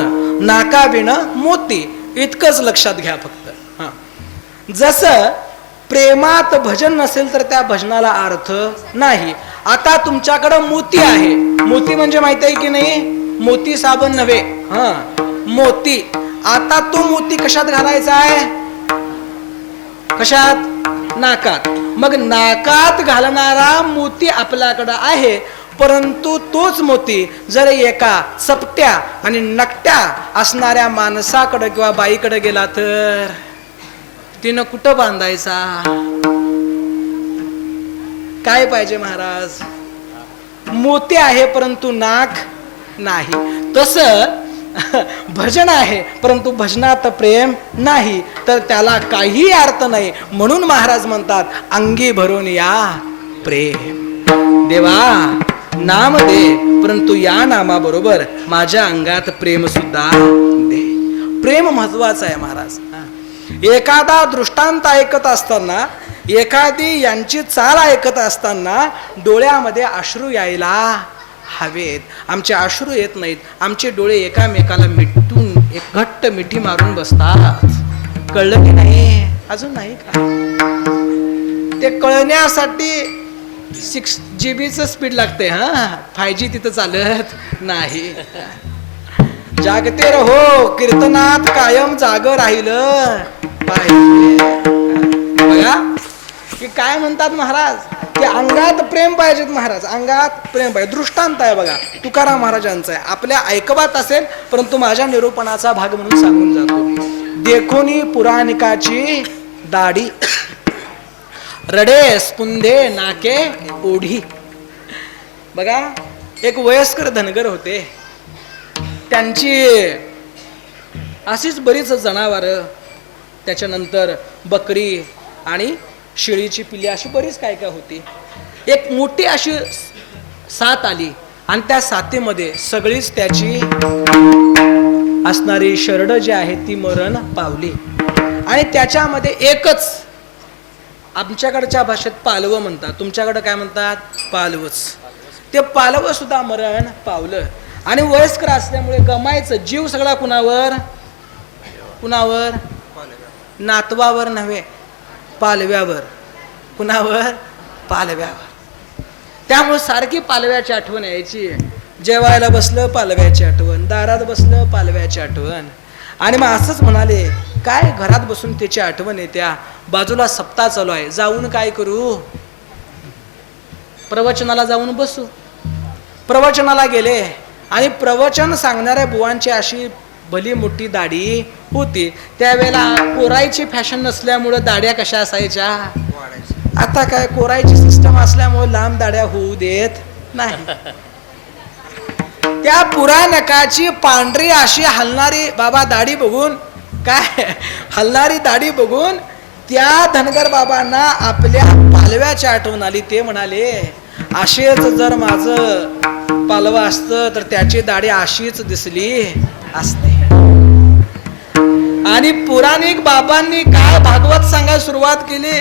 नाका विण मोती. इतकंच लक्षात घ्या फक्त. जसं प्रेमात भजन नसेल तर त्या भजनाला अर्थ नाही. आता तुमच्याकडं मोती आहे. मोती म्हणजे माहिती आहे की नाही, मोती साबण नव्हे, मोती. आता तो मोती कशात घालायचा आहे, कशात, नाकात. मग नाकात घालणारा मोती आपल्याकडं आहे. परंतु तोच मोती जर एका चपट्या आणि नकट्या असणाऱ्या माणसाकडे किंवा बाईकडे गेला तर तिनं कुठं बांधायचा. काय पाहिजे महाराज, मोती आहे परंतु नाक नाही. तसं भजन आहे परंतु भजनात प्रेम नाही तर त्याला काही अर्थ नाही. म्हणून महाराज म्हणतात अंगी भरून या प्रेम. देवा नाम दे परंतु या नामाबरोबर माझ्या अंगात प्रेम सुद्धा दे. प्रेम महत्वाचं आहे महाराज. एखादा दृष्टांत ऐकत असताना, एखादी यांची चाल ऐकत असताना डोळ्यामध्ये अश्रू यायला हवेत. आमचे अश्रू येत नाहीत. आमचे डोळे एकामेकाला मिटून एक घट्ट मिठी मारून बसतात. कळलं की नाही? अजून नाही का? ते कळण्यासाठी 6GB स्पीड लागते. 5G तिथं चालत नाही. जागते रहो कीर्तनात कायम जाग राहिलं पाहिजे. बघा की काय म्हणतात महाराज, की अंगात प्रेम पाहिजेत महाराज, अंगात प्रेम पाहिजे. दृष्टांत आहे बघा, तुकाराम महाराजांचा आहे. आपल्या ऐकवात असेल परंतु माझ्या निरूपणाचा भाग म्हणून सांगून जातो. देखोनी पुराणिकाची दाढी, रडे स्पुंदे नाके ओढी. बघा एक वयस्कर धनगर होते. त्यांची अशीच बरीच जनावरं, त्याच्यानंतर बकरी आणि शेळीची पिल्ली अशी बरीच काय काय होती. एक मोठी अशी साथ आली आणि त्या साथीमध्ये सगळीच त्याची असणारी शरड जी आहे ती मरण पावली. आणि त्याच्यामध्ये एकच, आमच्याकडच्या भाषेत पालवं म्हणतात, तुमच्याकडे काय म्हणतात? पालवच. ते पालवं सुद्धा मरण पावलं. आणि वयस्कर असल्यामुळे गमायचं जीव सगळा कुणावर? कुणावर? नातवावर नव्हे, पालव्यावर. कुणावर? पालव्यावर. त्यामुळे सारखी पालव्याची आठवण यायची. जेवायला बसलं पालव्याची आठवण, दारात बसलं पालव्याची आठवण. आणि मग असंच म्हणाले, काय घरात बसून त्याची आठवण येत्या, बाजूला सप्ताह चालू आहे, जाऊन काय करू? प्रवचनाला जाऊन बसू. प्रवचनाला गेले आणि प्रवचन सांगणाऱ्या बुवांची अशी भली मोठी दाढी होती. त्यावेळेला कोरायची फॅशन नसल्यामुळं दाढ्या कशा असायच्या? आता काय कोरायची सिस्टम असल्यामुळे लांब दाढ्या होऊ देत नाही. त्या पुराणकाची पांढरी अशी हलणारी बाबा दाढी बघून, काय हलणारी दाढी बघून त्या धनगर बाबांना आपल्या पालव्याची आठवण आली. ते म्हणाले, असेच जर माझं पालवा असतं तर त्याची दाढी अशीच दिसली असते. आणि पुराणिक बाबांनी काय भागवत सांगायला सुरुवात केली.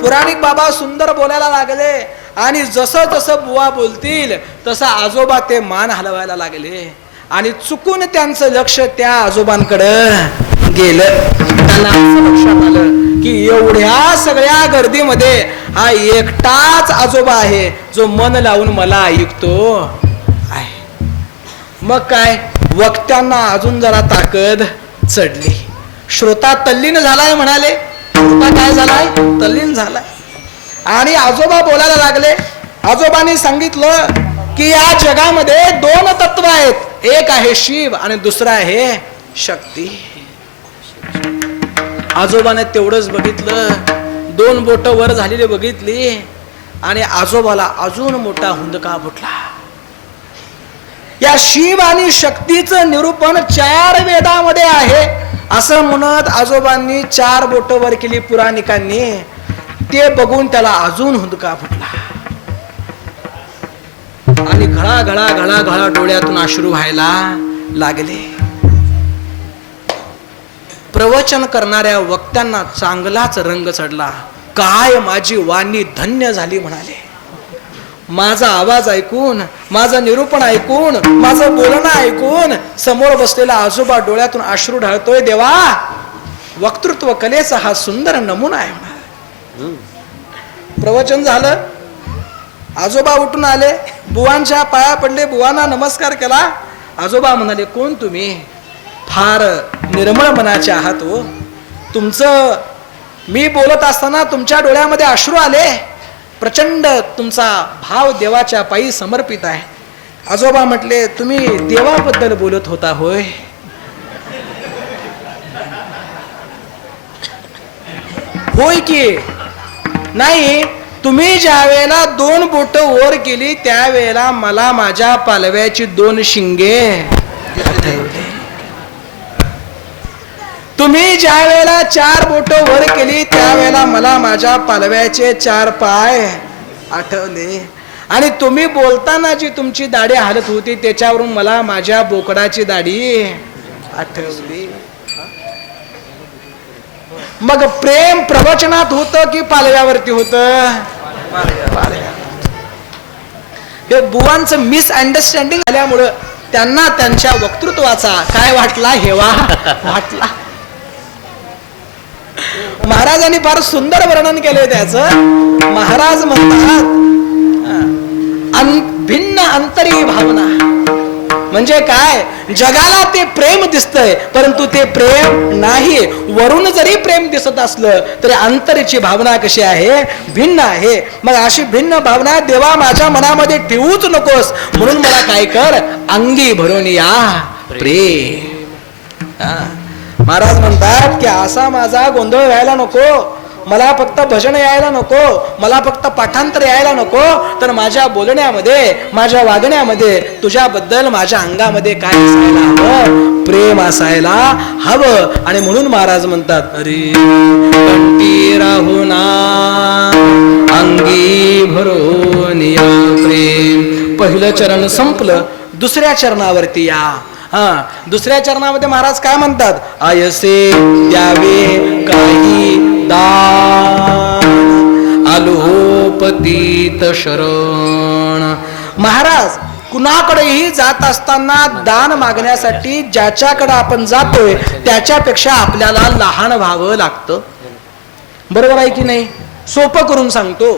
पुराणिक बाबा सुंदर बोलायला लागले आणि जसं जसं बुवा बोलतील तसं आजोबा ते मान हलवायला लागले. आणि चुकून त्यांचं लक्ष त्या आजोबांकडं गेलं. त्यांना असं लक्षात आलं की एवढ्या सगळ्या गर्दीमध्ये हा एकटाच आजोबा आहे जो मन लावून मला ऐकतो आहे. मग काय, वक्त्यांना अजून जरा ताकद चढली. श्रोता तल्लीन झालाय म्हणाले. श्रोता काय झालाय? तल्लीन झालाय. आणि आजोबा बोलायला लागले. आजोबांनी सांगितलं की या जगामध्ये 2 तत्व आहेत, एक आहे शिव आणि दुसरा आहे शक्ती. आजोबाने तेवढंच बघितलं, 2 बोट वर झालेली बघितली आणि आजोबाला अजून मोठा हुंदका फुटला. या शिव आणि शक्तीचं निरूपण 4 वेदामध्ये आहे असं म्हणत आजोबांनी 4 बोट वर केली पुराणिकांनी. ते बघून त्याला अजून हुंदका फुटला आणि घळा घळा घळा घळा डोळ्यातून अश्रू व्हायला लागले. प्रवचन करणाऱ्या वक्त्यांना चांगलाच रंग चढला. काय माझी वाणी धन्य झाली म्हणाले. माझा आवाज ऐकून, माझं निरूपण ऐकून, माझं बोलणं ऐकून समोर बसलेला आजोबा डोळ्यातून अश्रू ढाळतोय. देवा, वक्तृत्व कलेचा हा सुंदर नमुना आहे म्हणाले. प्रवचन झालं. आजोबा उठून आले, बुवांच्या पाया पडले, बुवांना नमस्कार केला. आजोबा म्हणाले, कोण तुम्ही? फार निर्मळ मनाचे आहात हो. तुमचं मी बोलत असताना तुमच्या डोळ्यामध्ये अश्रू आले. प्रचंड तुमचा भाव देवाच्या पायी समर्पित आहे. आजोबा म्हटले, तुम्ही देवाबद्दल बोलत होता होय? होय की नाही? तुम्ही ज्या वेळेला 2 बोट वर केली त्यावेळेला मला माझ्या पालव्याची 2 शिंगे आठवली. तुम्ही ज्या वेळेला 4 बोट वर केली त्यावेळेला मला माझ्या पालव्याचे 4 पाय आठवले. आणि तुम्ही बोलताना जी तुमची दाढी हालत होती त्याच्यावरून मला माझ्या बोकडाची दाढी आठवली. मग प्रेम प्रवचनात होतं की पालव्यावरती होतं? पालव्या. हे बुवांचं मिसअंडरस्टँडिंग झाल्यामुळं त्यांना त्यांच्या वक्तृत्वाचा काय वाटला? हेवा वाटला. महाराजांनी फार सुंदर वर्णन केले त्याचं. महाराज म्हणतात भिन्न अंतरी भावना म्हणजे काय? जगाला ते प्रेम दिसतंय परंतु ते प्रेम नाही. वरून जरी प्रेम दिसत असलं तरी अंतरीची भावना कशी आहे? भिन्न आहे. मग अशी भिन्न भावना देवा माझ्या मनामध्ये ठेवूच नकोस, म्हणून मला काय कर? अंगी भरून या प्रेम. महाराज म्हणतात की असा माझा गोंधळ व्हायला नको, मला फक्त भजन यायला नको, मला फक्त पाठांतर यायला नको, तर माझ्या बोलण्यामध्ये माझ्या वागण्यामध्ये तुझ्याबद्दल माझ्या अंगामध्ये काय असायला हवं? प्रेम असायला हवं. आणि म्हणून महाराज म्हणतात अरे कंठी राहुना अंगी भरून या प्रेम. पहिलं चरण संपलं, दुसऱ्या चरणावरती या. दुसऱ्या चरणामध्ये महाराज काय म्हणतात? आयसे द्यावे काही दान आलोपतीत शरण. महाराज कुणाकडेही जात असताना दान मागण्यासाठी ज्याच्याकडे आपण जातोय त्याच्यापेक्षा आपल्याला लहान व्हावं लागतं. बरोबर आहे की नाही? सोपं करून सांगतो.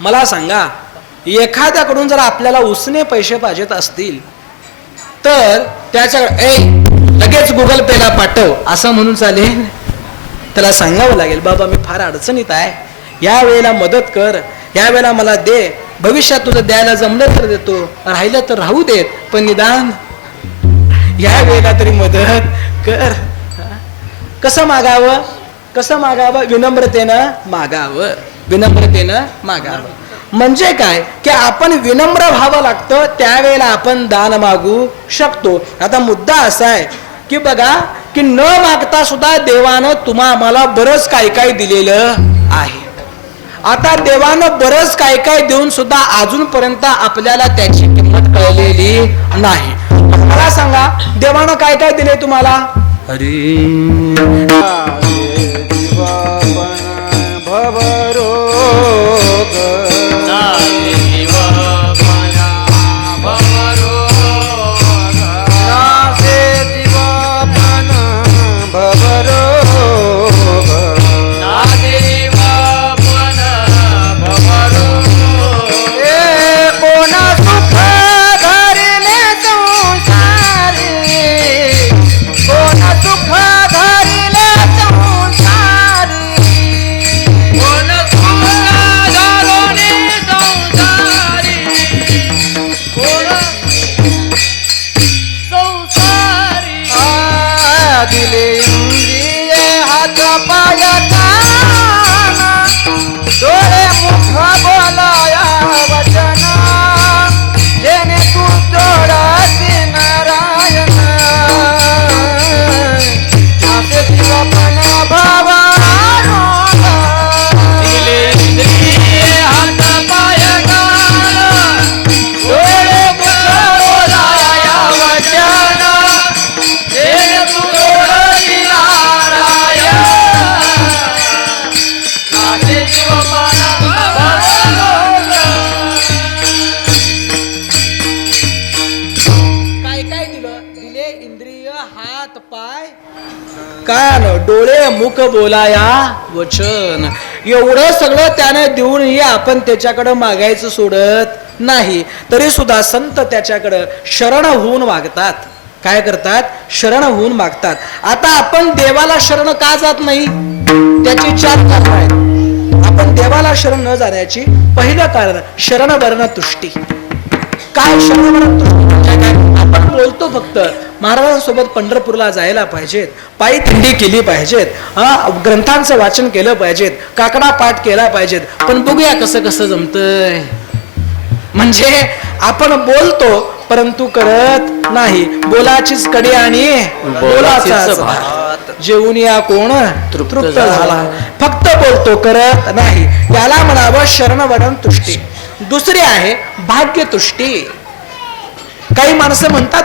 मला सांगा, एखाद्याकडून जर आपल्याला उसने पैसे पाहिजेत असतील तर त्याच्याकडे लगेच गुगल पेला पाठव असं म्हणून चालेल? त्याला सांगावं लागेल बाबा मी फार अडचणीत आहे, या वेळेला मदत कर, या वेळेला मला दे, भविष्यात तुझं द्यायला जमलं तर देतो, राहिलं तर राहू देत, पण निदान या वेळेला तरी मदत कर. कसं मागावं? कसं मागावं? विनम्रतेनं मागावं. विनम्रतेनं मागावं म्हणजे काय? की आपण विनम्र व्हावं लागतं, त्यावेळेला आपण दान मागू शकतो. आता मुद्दा असा आहे की बघा की न मागता सुद्धा देवानं आम्हाला बरंच काय काय दिलेलं आहे. आता देवानं बरंच काय काय देऊन सुद्धा अजूनपर्यंत आपल्याला त्याची किंमत कळलेली नाही. मला सांगा देवानं काय काय दिले तुम्हाला? कान डोळे मुख बोलाया वचन, एवढं सगळं त्याने देऊनही आपण त्याच्याकडे मागायचं सोडत नाही. तरी सुद्धा संत त्याच्याकडं शरण होऊन मागतात. काय करतात? शरण होऊन मागतात. आता आपण देवाला शरण का जात नाही? त्याची 4 कारणं आहेत. आपण देवाला शरण न जाण्याची पहिलं कारण शरण वर्ण तुष्टी. काय शरण वर्ण तुष्टी म्हणजे काय? आपण बोलतो फक्त महाराजांसोबत पंढरपूरला जायला पाहिजेत, पायी दिंडी केली पाहिजेत, ग्रंथांचं वाचन केलं पाहिजेत, काकडा पाठ केला पाहिजेत, पण बघूया कसं कसं जमतंय. म्हणजे आपण बोलतो परंतु करत नाही. बोलाचीच कडी आणि बोलाचाच भात, जेवून या कोण तृप्त झाला. फक्त बोलतो करत नाही. याला म्हणावं शरणवरण तुष्टी. दुसरी आहे भाग्य तुष्टी. काही माणसं म्हणतात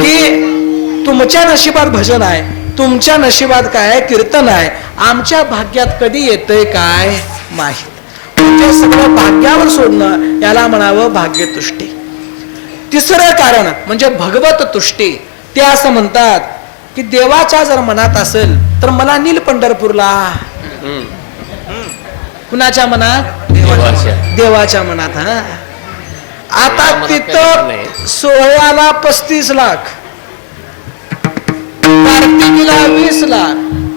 की तुमच्या नशिबात भजन आहे, तुमच्या नशिबात काय कीर्तन आहे, आमच्या भाग्यात कधी येतंय काय माहीत. म्हणजे सगळं भाग्यावर सोडणं याला म्हणावं भाग्यतुष्टी. तिसरं कारण म्हणजे भगवत तुष्टी. ते असं म्हणतात की देवाच्या जर मनात असेल तर मला नील पंढरपूरला. कुणाच्या मनात? देवाच्या मनात. हा आता तिथं सोहळ्याला 35 लाख, कार्तिकीला 20 लाख,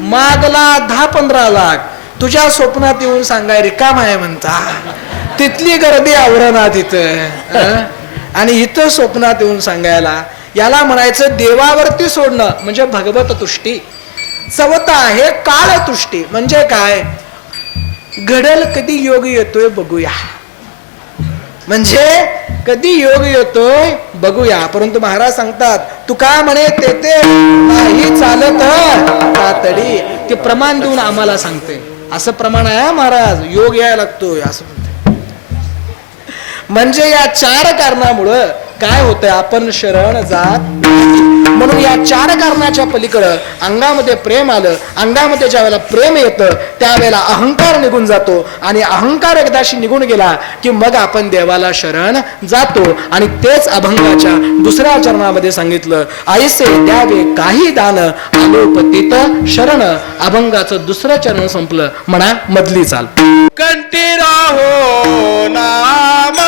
मागला 10-15 लाख, तुझ्या स्वप्नात येऊन सांगाय रिकाम आहे म्हणता. तिथली गर्दी आवरणा तिथं. आणि इथं स्वप्नात येऊन सांगायला, याला म्हणायचं देवावरती सोडणं म्हणजे भगवत तुष्टी. चवथा आहे काळ तुष्टी. म्हणजे काय? घडल कधी योग येतोय बघूया. म्हणजे कधी योग येतोय बघूया. परंतु महाराज सांगतात तुका म्हणे ते नाही चालत तातडी. ते प्रमाण देऊन आम्हाला सांगते. असं प्रमाण आहे महाराज, योग यायला लागतोय असं म्हणते. म्हणजे या 4 कारणामुळं काय होतंय, आपण शरण जात. म्हणून या 4 कारणाच्या पलीकडं अंगामध्ये प्रेम आलं. अंगामध्ये ज्या वेळेला प्रेम येतं त्यावेळेला अहंकार निघून जातो. आणि अहंकार एकदाशी निघून गेला की मग आपण देवाला शरण जातो. आणि तेच अभंगाच्या 2ऱ्या चरणामध्ये सांगितलं, आईसे द्यावे काही दान आलोपतीत शरण. अभंगाचं 2रं चरण संपलं. म्हणा मधली चाल. कंठी राहो नाम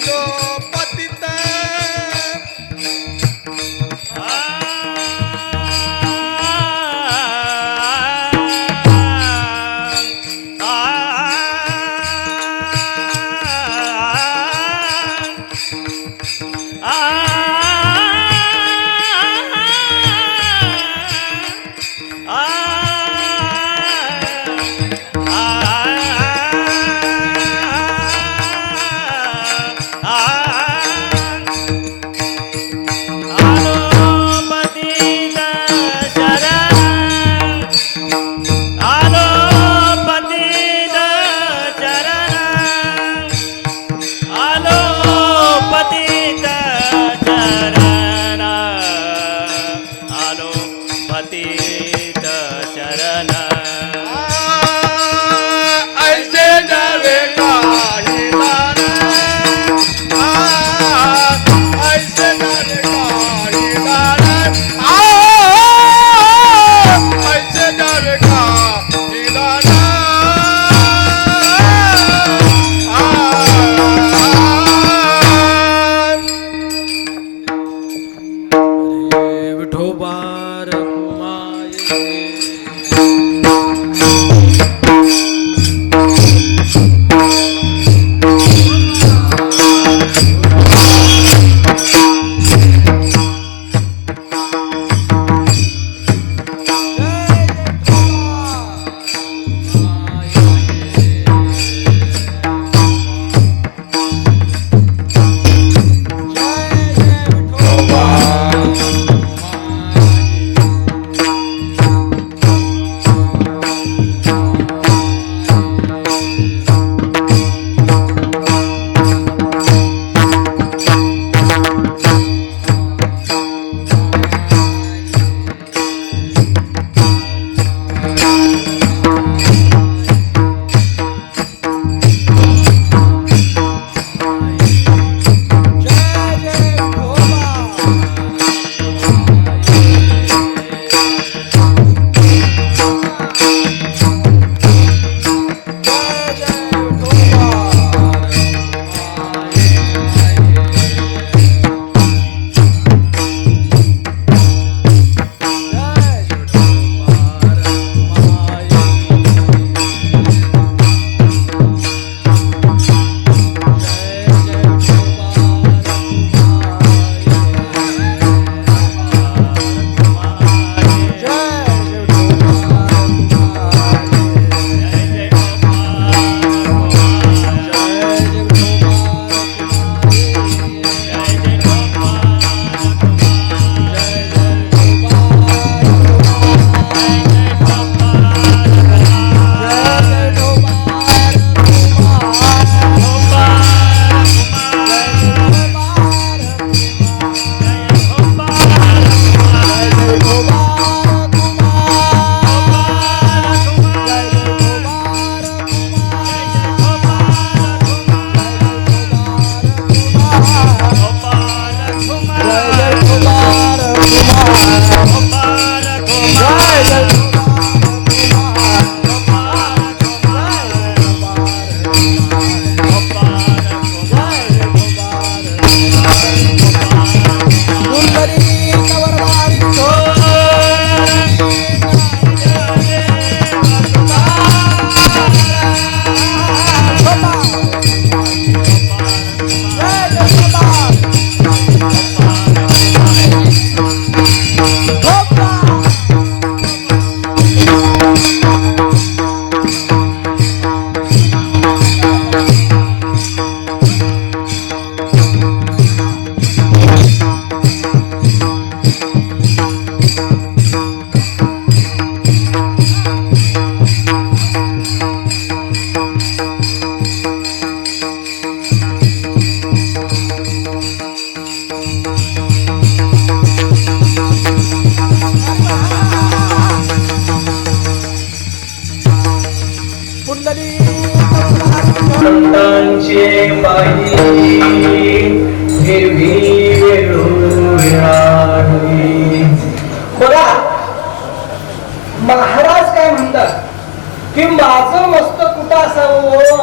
आलो पतित संतांचे पायी हिरवी वेळोवेळी. बघा महाराज काय म्हणतात की माझं मस्तक कुठं असावं,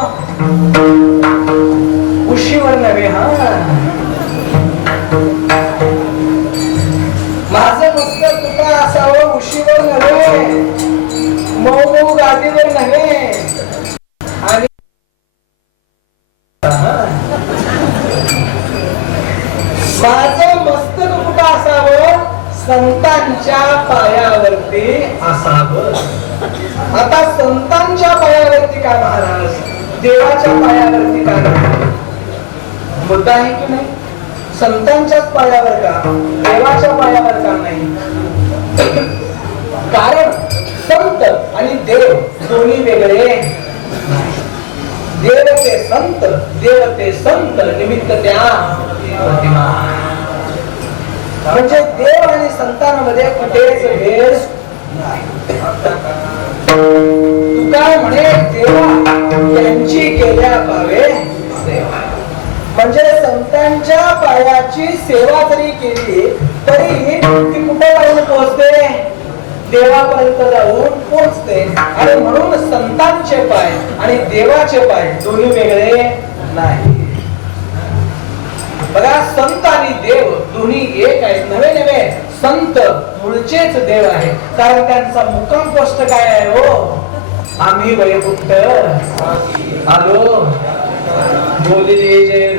उशी उशीवर नव्हे. हा माझं मस्तक कुठं असावं उशीवर नव्हे, मऊ मऊ गादीवर नव्हे. आणि माझं मस्तक कुठं असावं संतांच्या पायावरती असावं. आता संतांच्या पायावरती का महाराज, देवाच्या पायावरती का नाही? मुद्दा आहे की नाही? संतांच्याच पायावर का, देवाच्या पायावर का नाही? कारण संत आणि देव दोन्ही वेगळे. देव ते संत, देव ते संत, निमित्त त्या म्हणजे देव आणि संतांमध्ये कुठेच भेद नाही. तुका म्हणे देवा यांची केल्या पावे सेवा. म्हणजे संतांच्या पायाची सेवा जरी केली तरी ती कुठे जाऊन पोहोचते, देवापर्यंत जाऊन पोहोचते. आणि म्हणून संतांचे पाय आणि देवाचे पाय दोन्ही वेगळे नाही. बघा संत आणि देव दोन्ही एक आहेत. नवे नवे संत मूळचेच देव आहे. कारण त्यांचा मुक्काम पोस्ट काय आहे हो, आम्ही वैकुंठ आलो बोलले जय.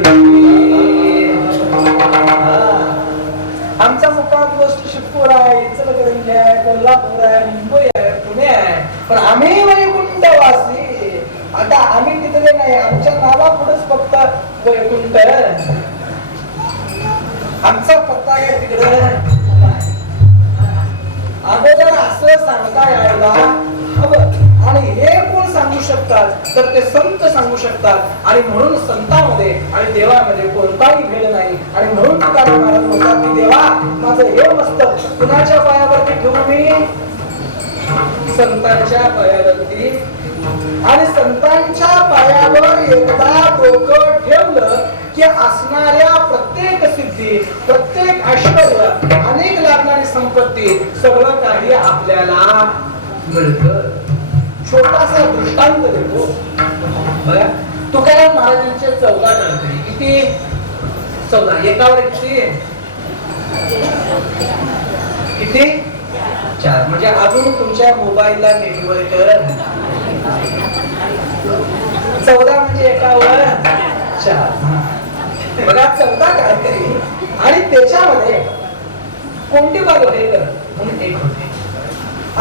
आमचा मुक्काम पोस्ट शिवपूर आहे, इचलकरंजी आहे, कोल्हापूर आहे, मुंबई आहे, पुणे आहे, पण आम्ही वैकुंठवासी. आता आम्ही तिथले नाही, आमच्या नावापुढेच फक्त वैकुंठ. आमचा पत्ता आहे तिकडं. अगोदर असं सांगता यायला हवं. आणि हे कोण सांगू शकतात तर ते संत सांगू शकतात. आणि म्हणून संतांमध्ये आणि देवामध्ये कोणताही भेद नाही. आणि म्हणून तुकाराम महाराज म्हणतात की देवा माझं हे मस्तक कुणाच्या पायावरती ठेवू मी, संतांच्या पायावरती. आणि संतांच्या पायावर एकदा डोकं ठेवलं की असणाऱ्या प्रत्येक सिद्धी, प्रत्येक ऐश्वर्य, अनेक लागणारी संपत्ती सगळं काही आपल्याला मिळतं. छोटासा दृष्टांत देतो बघा. तुकाराम महाराजांचे 14 गणपती. किती? 14. एकावर किती? किती? 4. म्हणजे अजून तुमच्या मोबाईलला नेटवर्क 14 म्हणजे एकावर 4. बघा 14 गणपती. आणि त्याच्यामध्ये कोणती बाजू आहे म्हणून एक होते.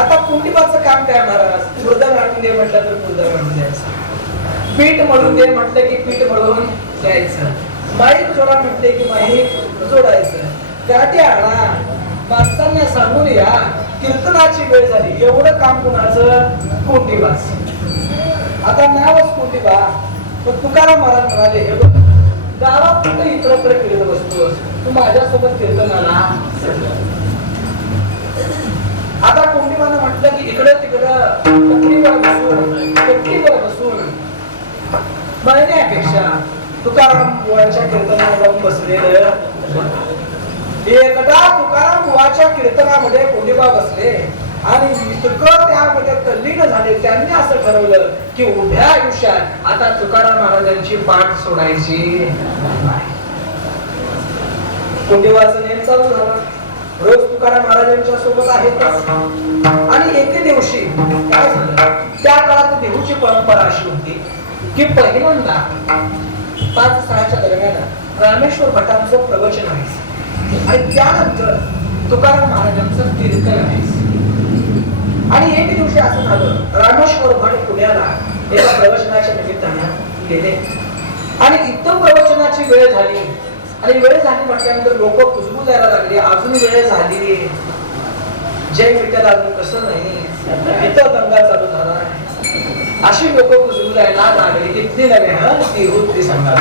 आता कुंडीबाचं काम काय महाराज, मृदंग आणून दे म्हटलं तर मृदंग आणून द्यायचं, पीठ मळून दे म्हटलं की पीठ मळून द्यायचं, माईक जोडा म्हटले की माईक जोडायचं, गाठी आणा, माणसांना सांगून या कीर्तनाची वेळ झाली. एवढं काम कुणाचं? कुंडीबाच. आता नावच कुंडीबा. पण तुकाराम महाराज म्हणाले हे बघ गावात कुठे इतरत्र फिरत बसतोस, तू माझ्यासोबत कीर्तनाला. आता कुंडीबानं म्हटलं की इकडे तिकडं कट्टीवर बसून बघण्यापेक्षा तुकाराम बुवाच्या कीर्तनाला जाऊन बसलेलं. एकदा तुकाराम बुवाच्या कीर्तनामध्ये कुंडीबा बसले आणि इतकं त्यामध्ये तल्लीन झाले. त्यांनी असं ठरवलं की उभ्या आयुष्यात आता तुकाराम महाराजांची पाठ सोडायची नाही. कुंडीबाचं नेम चालू झालं. रोज तुकाराम महाराजांच्या सोबत आहेत. आणि एके दिवशी काय झालं, त्या काळात देहूची परंपरा अशी होती की पहिल्यांदा 5-6च्या दरम्यान रामेश्वर भटांचं प्रवचन आहे आणि त्यानंतर तुकाराम महाराजांचं कीर्तन आहे. आणि एक दिवशी असं झालं, रामेश्वर भट पुण्याला एका प्रवचनाच्या निमित्तानं गेले आणि इथं प्रवचनाची वेळ झाली. आणि वेळ झाली म्हटल्यानंतर लोक खुशबू द्यायला लागली, अजून वेळ झाली, जय विठ्ठल अजून कसं नाही, इथं दंगा चालू झाला. अशी लोक खुशबू द्यायला लागली. किती नव्हे हा ती होती सांगा.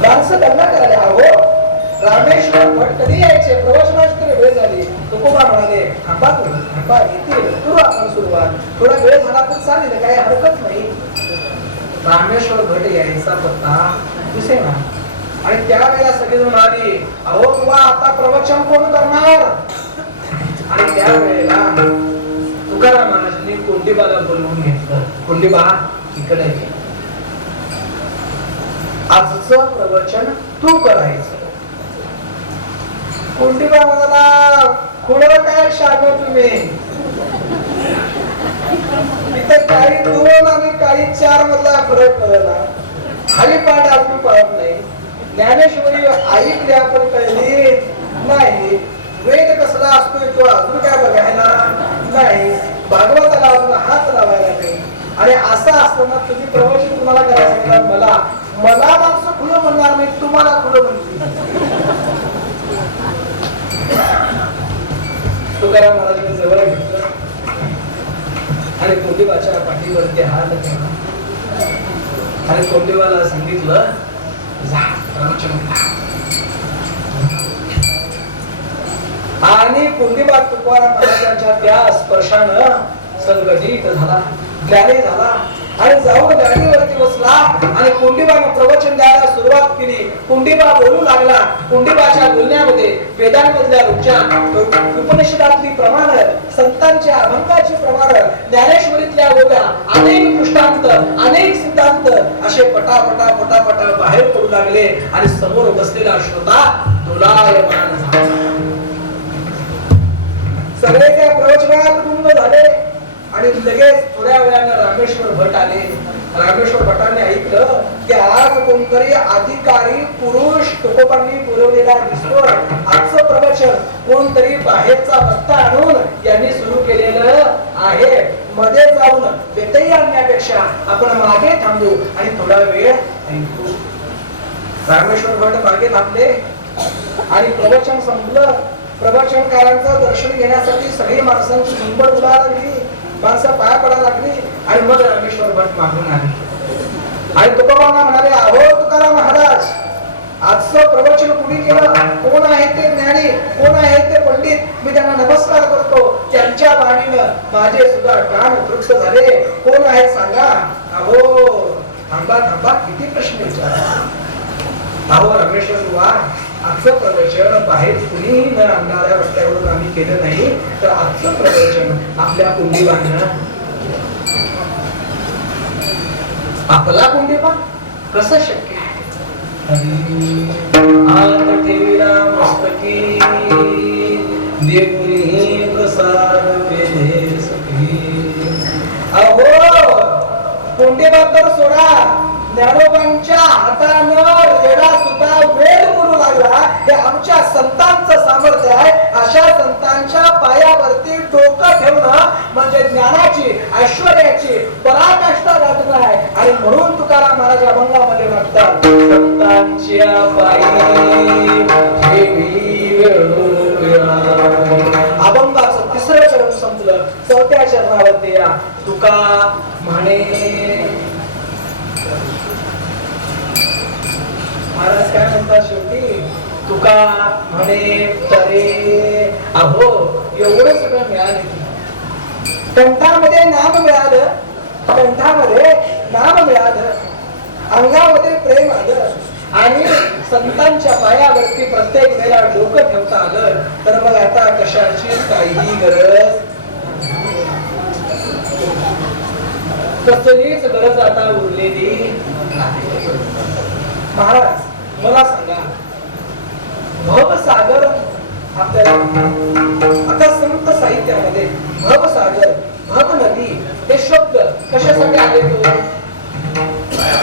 माणसं दंगा करायला हवं. रामेश्वर भट कधी यायचे, प्रवचनाची तरी वेळ झाली. तुकोबा म्हणाले थांबा तुम्ही, थांबा, येतील, करू आपण सुरुवात, थोडा वेळ झाला तर चालेल, काही हरकत नाही. रामेश्वर भट यायचा पत्ता दिसेना. आणि त्यावेळेला सगळेजण म्हणाले अहो तुला आता प्रवचन कोण करणार. आणि त्यावेळेला तुकाराम महाराजांनी कुंडीबाला बोलवून घेतलं. कुंडीबा इकडे. आजचं प्रवचन तू करायचं. कोंडीबा म्हणाला, खुडं काय शागो तुम्ही, इथं काही 2 आणि काही 4 मधला फरक कळला. खाली पाठ अजून पाहत नाही. ज्ञानेश्वरी ऐकली आपण कळली नाही. वेद कसला असतोय तो अजून काय बघायला नाही. भागवताला अजून हात लावायला नाही. आणि असं असताना तुम्ही प्रवचन तुम्हाला करायला सांगितलं. मला माणसं खुलं म्हणणार नाही, तुम्हाला खुलं म्हणतील. तुकाराम महाराजांनी जवळ घेतलं आणि कोंडीबाच्या पाठीवरती हात ठेवला आणि कोंडीबाला सांगितलं, जा प्रवचन करा. आणि कोंडीबा तुकाराम महाराजांच्या त्या स्पर्शानं संघटित झाला, ज्ञानी झाला आणि जाऊन गाडीवरती बसला आणि कोंडीबानं प्रवचन द्यायला सुरुवात केली. कोंडीबा बोलू लागला. कोंडीबाच्या बोलण्यामध्ये वेदांमधल्या रुच्या, उपनिषदातली प्रमाण, संतांच्या अभंगाची प्रमाण, ज्ञानेश्वरीतल्या ओव्या, अनेक दृष्टांत, अनेक सिद्धांत असे पटापटा पटापटा बाहेर पडू लागले आणि समोर बसलेला श्रोता डोलायमान झाला. सगळे त्या प्रवचनात गुंग झाले आणि लगेच थोड्या वेळानं रामेश्वर भट आले. रामेश्वर भटांनी ऐकलं की आज कोणतरी अधिकारी पुरुष तुकोबांनी पुरवलेला दिसतोय. आजचं प्रवचन कोणतरी बाहेरचा भक्त आणून यांनी सुरू केलेलं आहे. मध्ये जाऊन व्यत्यय आणण्यापेक्षा आपण मागे थांबू आणि थोडा वेळ ऐकू. रामेश्वर भट मागे थांबले आणि प्रवचन संपलं. प्रवचनकारांचं दर्शन घेण्यासाठी सगळी माणसांची झुंबड उडायला लागली. माणसं पाया पडायला लागली आणि मग रामेश्वर भट मागून आले आणि तुकोबांना म्हणाले, अहो तुकाराम महाराज, आजचं प्रवचन कुणी केलं? कोण आहे ते ज्ञानी, कोण आहे ते पंडित? मी त्यांना नमस्कार करतो. त्यांच्या वाणीनं माझे सुद्धा कान तृप्त झाले. कोण आहे सांगा? अहो थांबा थांबा, किती प्रश्न विचारा. अहो रामेश्वर बुवा, आजचं प्रवचन बाहेर कुणी न आणणाऱ्या रस्त्यावरून आम्ही केलं नाही, तर आजचं प्रवचन आपल्या कोंडीबानं. आपला कोंडीबा कसं शक्य आहे? हात ठेविला मस्तकी, देऊनी प्रसाद पेले सखी. अहो कोंडीबा तर सोडा, ज्ञानोबांच्या हातानं रेडा सुद्धा वेद बोलू लागला. हे आमच्या संतांचं सामर्थ्य आहे. अशा संतांच्या पायावरती डोकं ठेवणं म्हणजे ज्ञानाची, ऐश्वर्याची पराकाष्ठा गाठणं आहे. आणि म्हणून तुकाराम महाराज अभंगामध्ये म्हणतात, संतांच्या पायी ठेवी वेळोवेळा. अभंगाचं 3रं चरण संपलं. 4थ्या चरणावरती या तुका म्हणे. महाराज काय म्हणतात शेवटी? तुका म्हणे तरे. अहो एवढं सगळं मिळालं की कंठामध्ये नाम मिळालं, कंठामध्ये नाम मिळालं, अंगामध्ये प्रेम आलं आणि संतांच्या पायावरती प्रत्येक वेळेला डोकं ठेवता आलं, तर मग आता कशाची काहीही गरज, कसलीच गरज आता उरलेली नाही. महाराज मला सांगा, भवसागर आपल्याला आता संत साहित्यामध्ये भवसागर, भव नदी हे शब्द कशासाठी आले?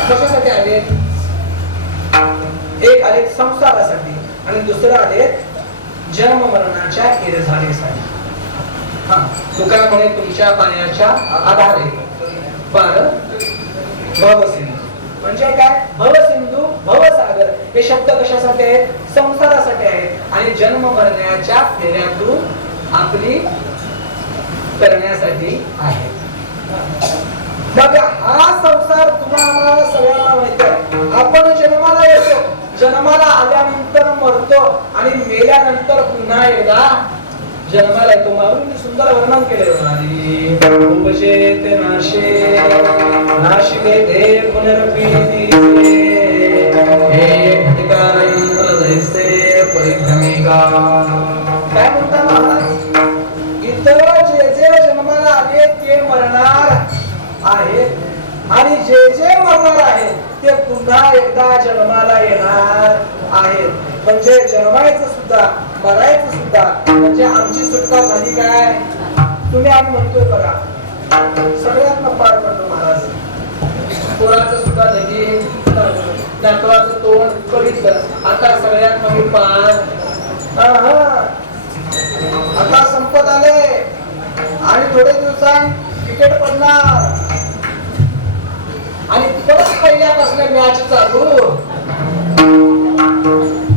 कशासाठी आले? एक आले संसारासाठी आणि दुसरं आले जन्म मरणाच्या एरझारीसाठी. तुका म्हणे तुमच्या पाण्याच्या आधारे 12 भवसिंधू म्हणजे काय? भवसिंधू, भवसागर हे शब्द कशासाठी आहेत? संसारासाठी आहेत आणि जन्म मरण्याच्या फेऱ्यातून आपली करण्यासाठी आहे. मग हा संसार तुम्हाला सगळ्यांना माहिती आहे. आपण जन्माला येतो, जन्माला आल्यानंतर मरतो आणि मेल्यानंतर पुन्हा एकदा जन्माला येतो. माऊलींनी सुंदर वर्णन केले. उपजेते नाशे नाशिले दे पुनर्पीती हे घटिका यंत्र जैसे परिभ्रमिका. काय म्हणता महाराज? इतर जे जे जन्माला आले ते मरणार आहेत आणि जे जे मरणार आहे ते पुन्हा पुन्हा एकदा जन्माला येणार आहेत. म्हणजे जन्मायचं सुद्धा मरायचं सुद्धा म्हणजे आमची सुटका झाली काय? तुम्ही आम्ही म्हणतोय बघा, सगळ्यात पार पडतो महाराज. पोराचं सुद्धा लगीन, नातवाचं तोंड बघितलं, आता सगळ्यात मग पार. आता संपत आले आणि थोडे दिवसांत क्रिकेट पडणार आणि परत पहिल्यापासून मॅच चालू.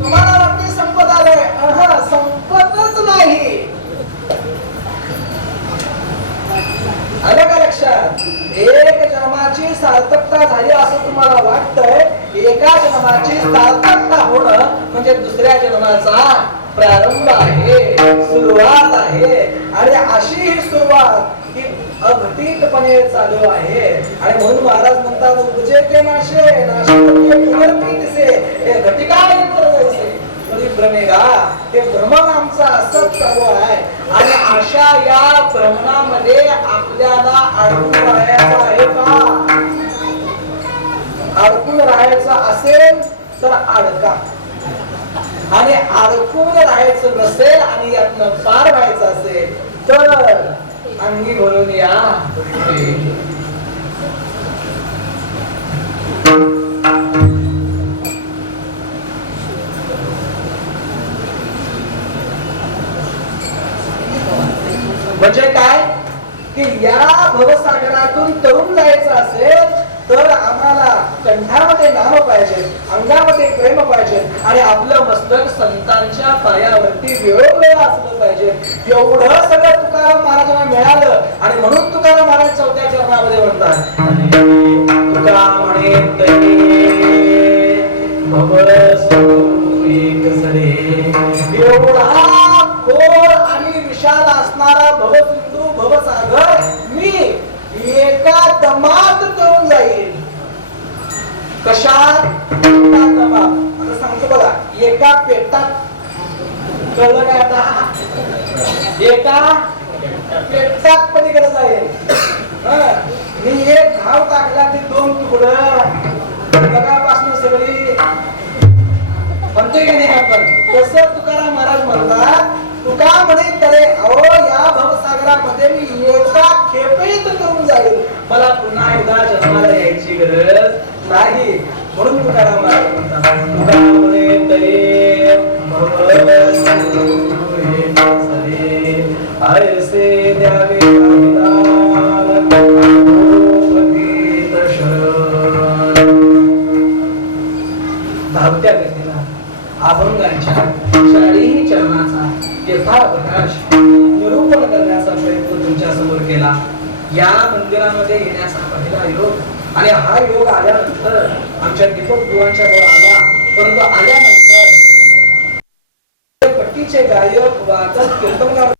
तुम्हाला वाटते संपत आले? संपतच नाही. आलं का लक्षात? एक जन्माची सार्थकता झाली असं तुम्हाला वाटतंय. एका जन्माची सार्थकता होणं म्हणजे दुसऱ्या जन्माचा प्रारंभ आहे, सुरुवात आहे. आणि अशी ही सुरुवात ही अघटितपणे चालू आहे. आणि म्हणून महाराज म्हणतात, उपजे ते नाशे नाशे पुनर्पीठसे हे घटिका भ्रमेगा. हे भ्रमण आमचं असंच चालू आहे. आणि अशा या भ्रमणामध्ये आपल्याला अडकून राहायचं आहे का? अडकून राहायचं असेल तर अडका, आणि अडकून राहायचं नसेल आणि यातनं पार व्हायचं असेल तर अंगी भरून या. म्हणजे काय की या भवसागरातून तरुण जायचं असेल तर आम्हाला कंठामध्ये नाम पाहिजे, अंगामध्ये प्रेम पाहिजे आणि आपलं मस्तक संतांच्या पायावरती वेळोवेळ असलं पाहिजे. एवढं सगळं तुकाराम महाराजांना मिळालं. आणि म्हणून तुकाराम महाराज 4थ्या चरणामध्ये म्हणतात, तुका म्हणे एवढा खोल आणि विशाल असणारा भवसिंधू भवसागर मी एका दमात तळून जाईल. कशात? आता सांगतो बघा, एका पेटात. कळलं काय आता? एका पेटात पलीकडे जाईल. मी एक घाव टाकला की 2 तुकडं जगापासून सगळी म्हणतोय का नाही आपण? तसं तुकाराम महाराज म्हणतात, तुका म्हणे तरे अहो या भवसागरामध्ये मी एका खेपेत करून जाईल, मला पुन्हा एकदा जन्माला यायची गरज नाही. म्हणून तुकाराम महाराज म्हणतात, तुका म्हणे तरे ऐसे द्यावे धावत्या गतीला अभंगांच्या 40 चरणाचा यथावकाश निरूपण करण्याचा प्रयत्न तुमच्या समोर केला. या मंदिरामध्ये येण्याचा पहिला योग आणि हा योग आल्यानंतर आमच्या दीपक बुवांच्या वर आला. परंतु आल्यानंतर पट्टीचे गायक वादक कीर्तनकार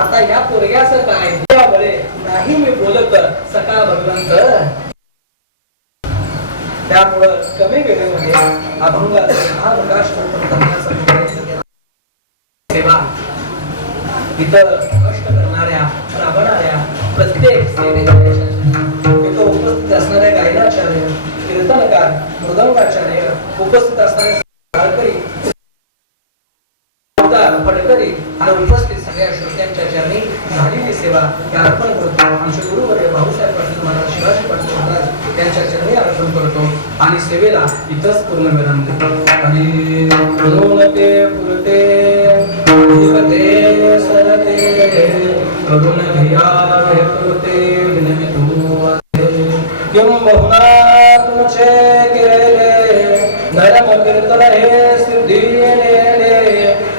आता या पोरग्याचं काय त्यामुळे नाही मी बोलत सकाळ भगवंत. त्यामुळं कमी वेळेमध्ये अभंगाचा हा प्रकाश करण्याचा प्रयत्न केला. सेवा इतर कष्ट करणाऱ्या राबणाऱ्या प्रत्येक सेवेच्या उपस्थित असणाऱ्या गायनाचार्य, कीर्तनकार, मृदंगाचार्य, उपस्थित असणारे फडकरी आणि उपस्थित सगळ्या श्रोत्यांच्या चरणी झालेली सेवा या अर्पण करतो. आमचे गुरुवर्य भाऊसाहेब पाटील महाराज, शिवाजी पाटील महाराज यांच्या चरणी अर्पण करतो आणि सेवेला इथंच पूर्ण विराम देतो. आणि ते पुरते सरते करुण धिया हेतुते विनमितु किम बहुना तुमचे गेले धर्म कीर्तन हे सिद्धी नेले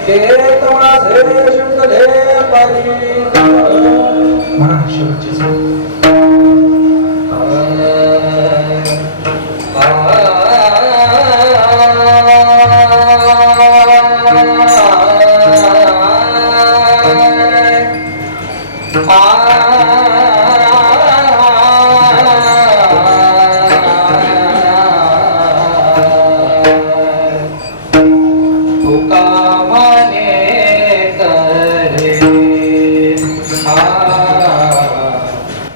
के तमासे शुक्ले पारी म्हणा शिवाची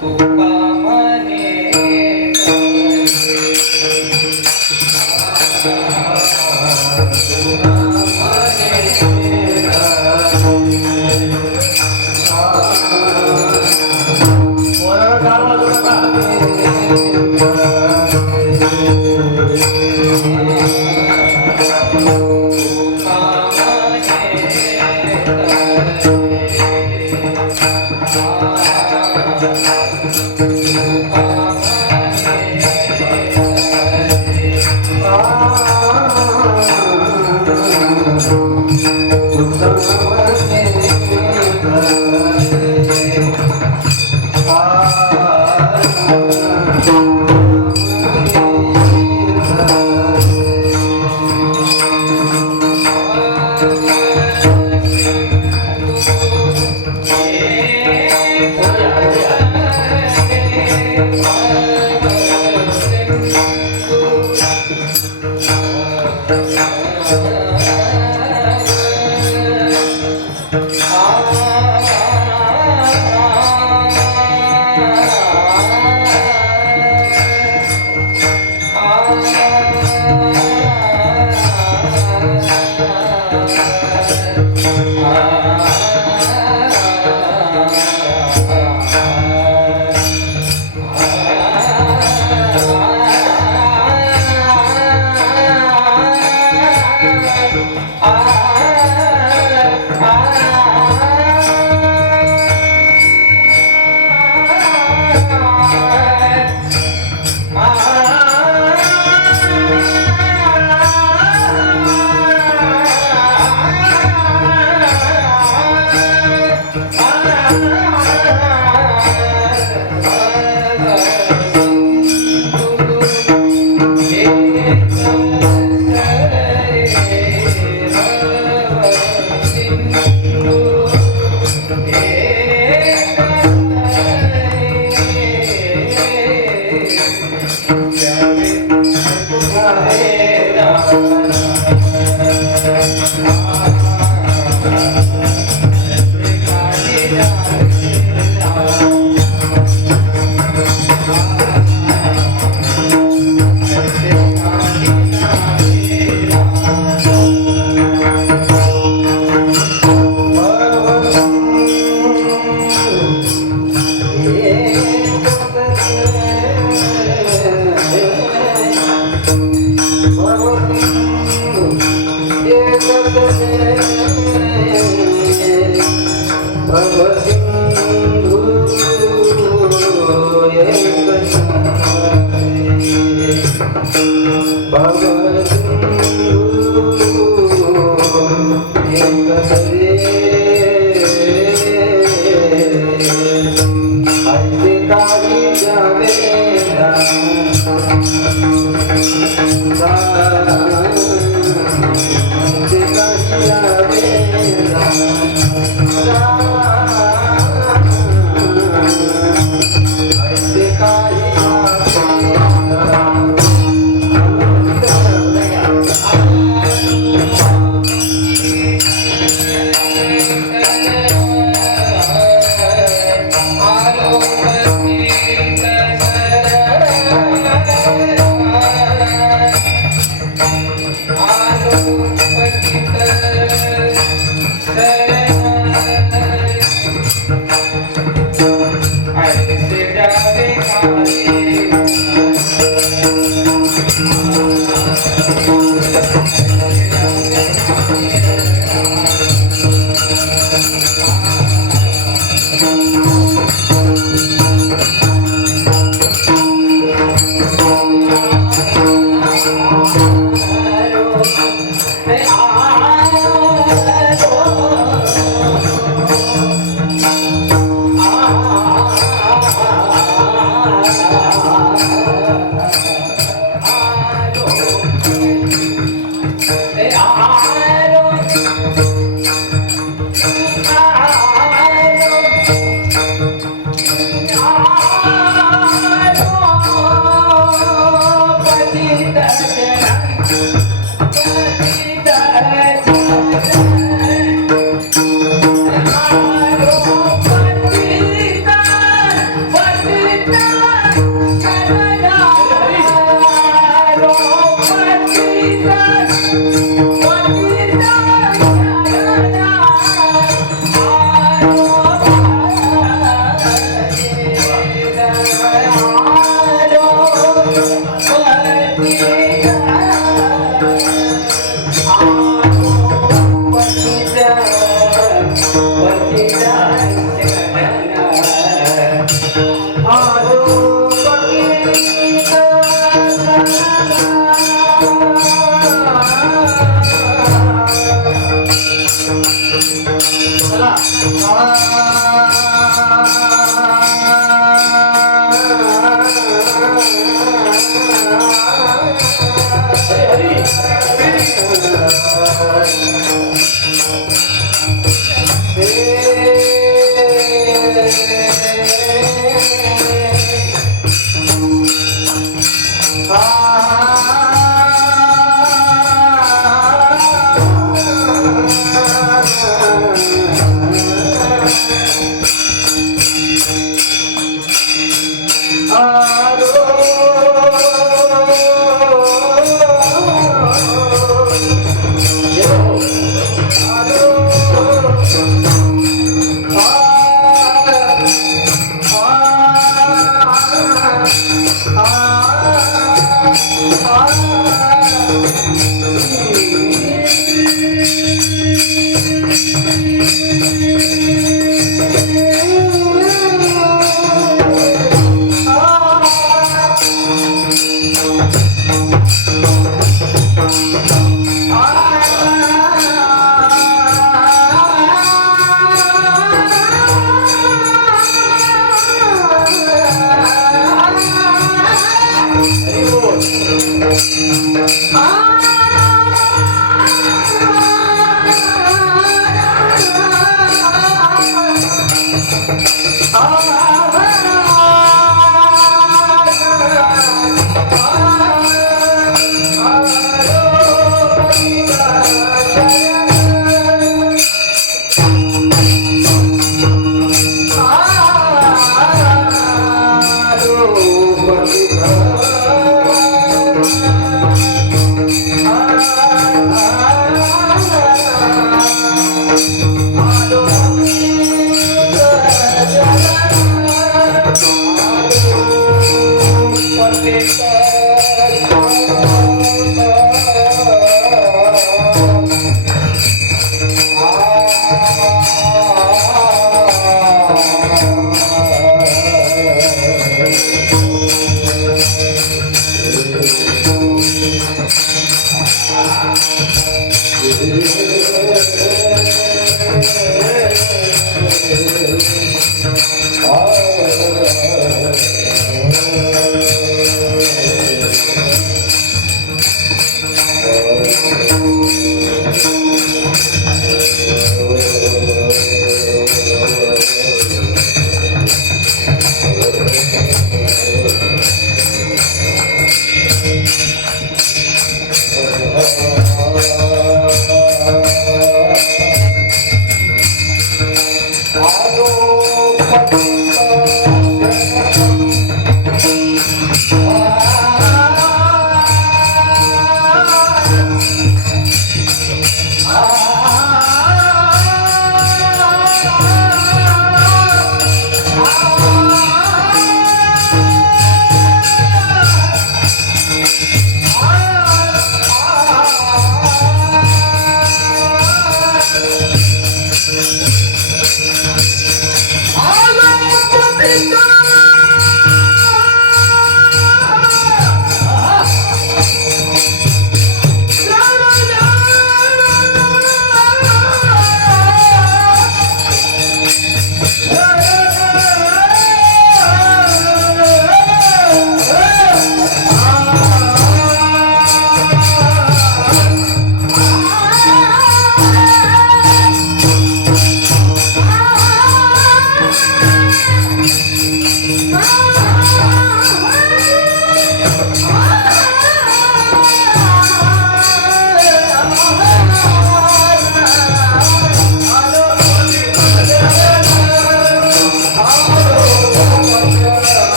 तू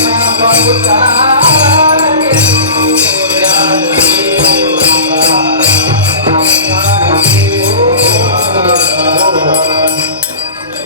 नाम उच्चार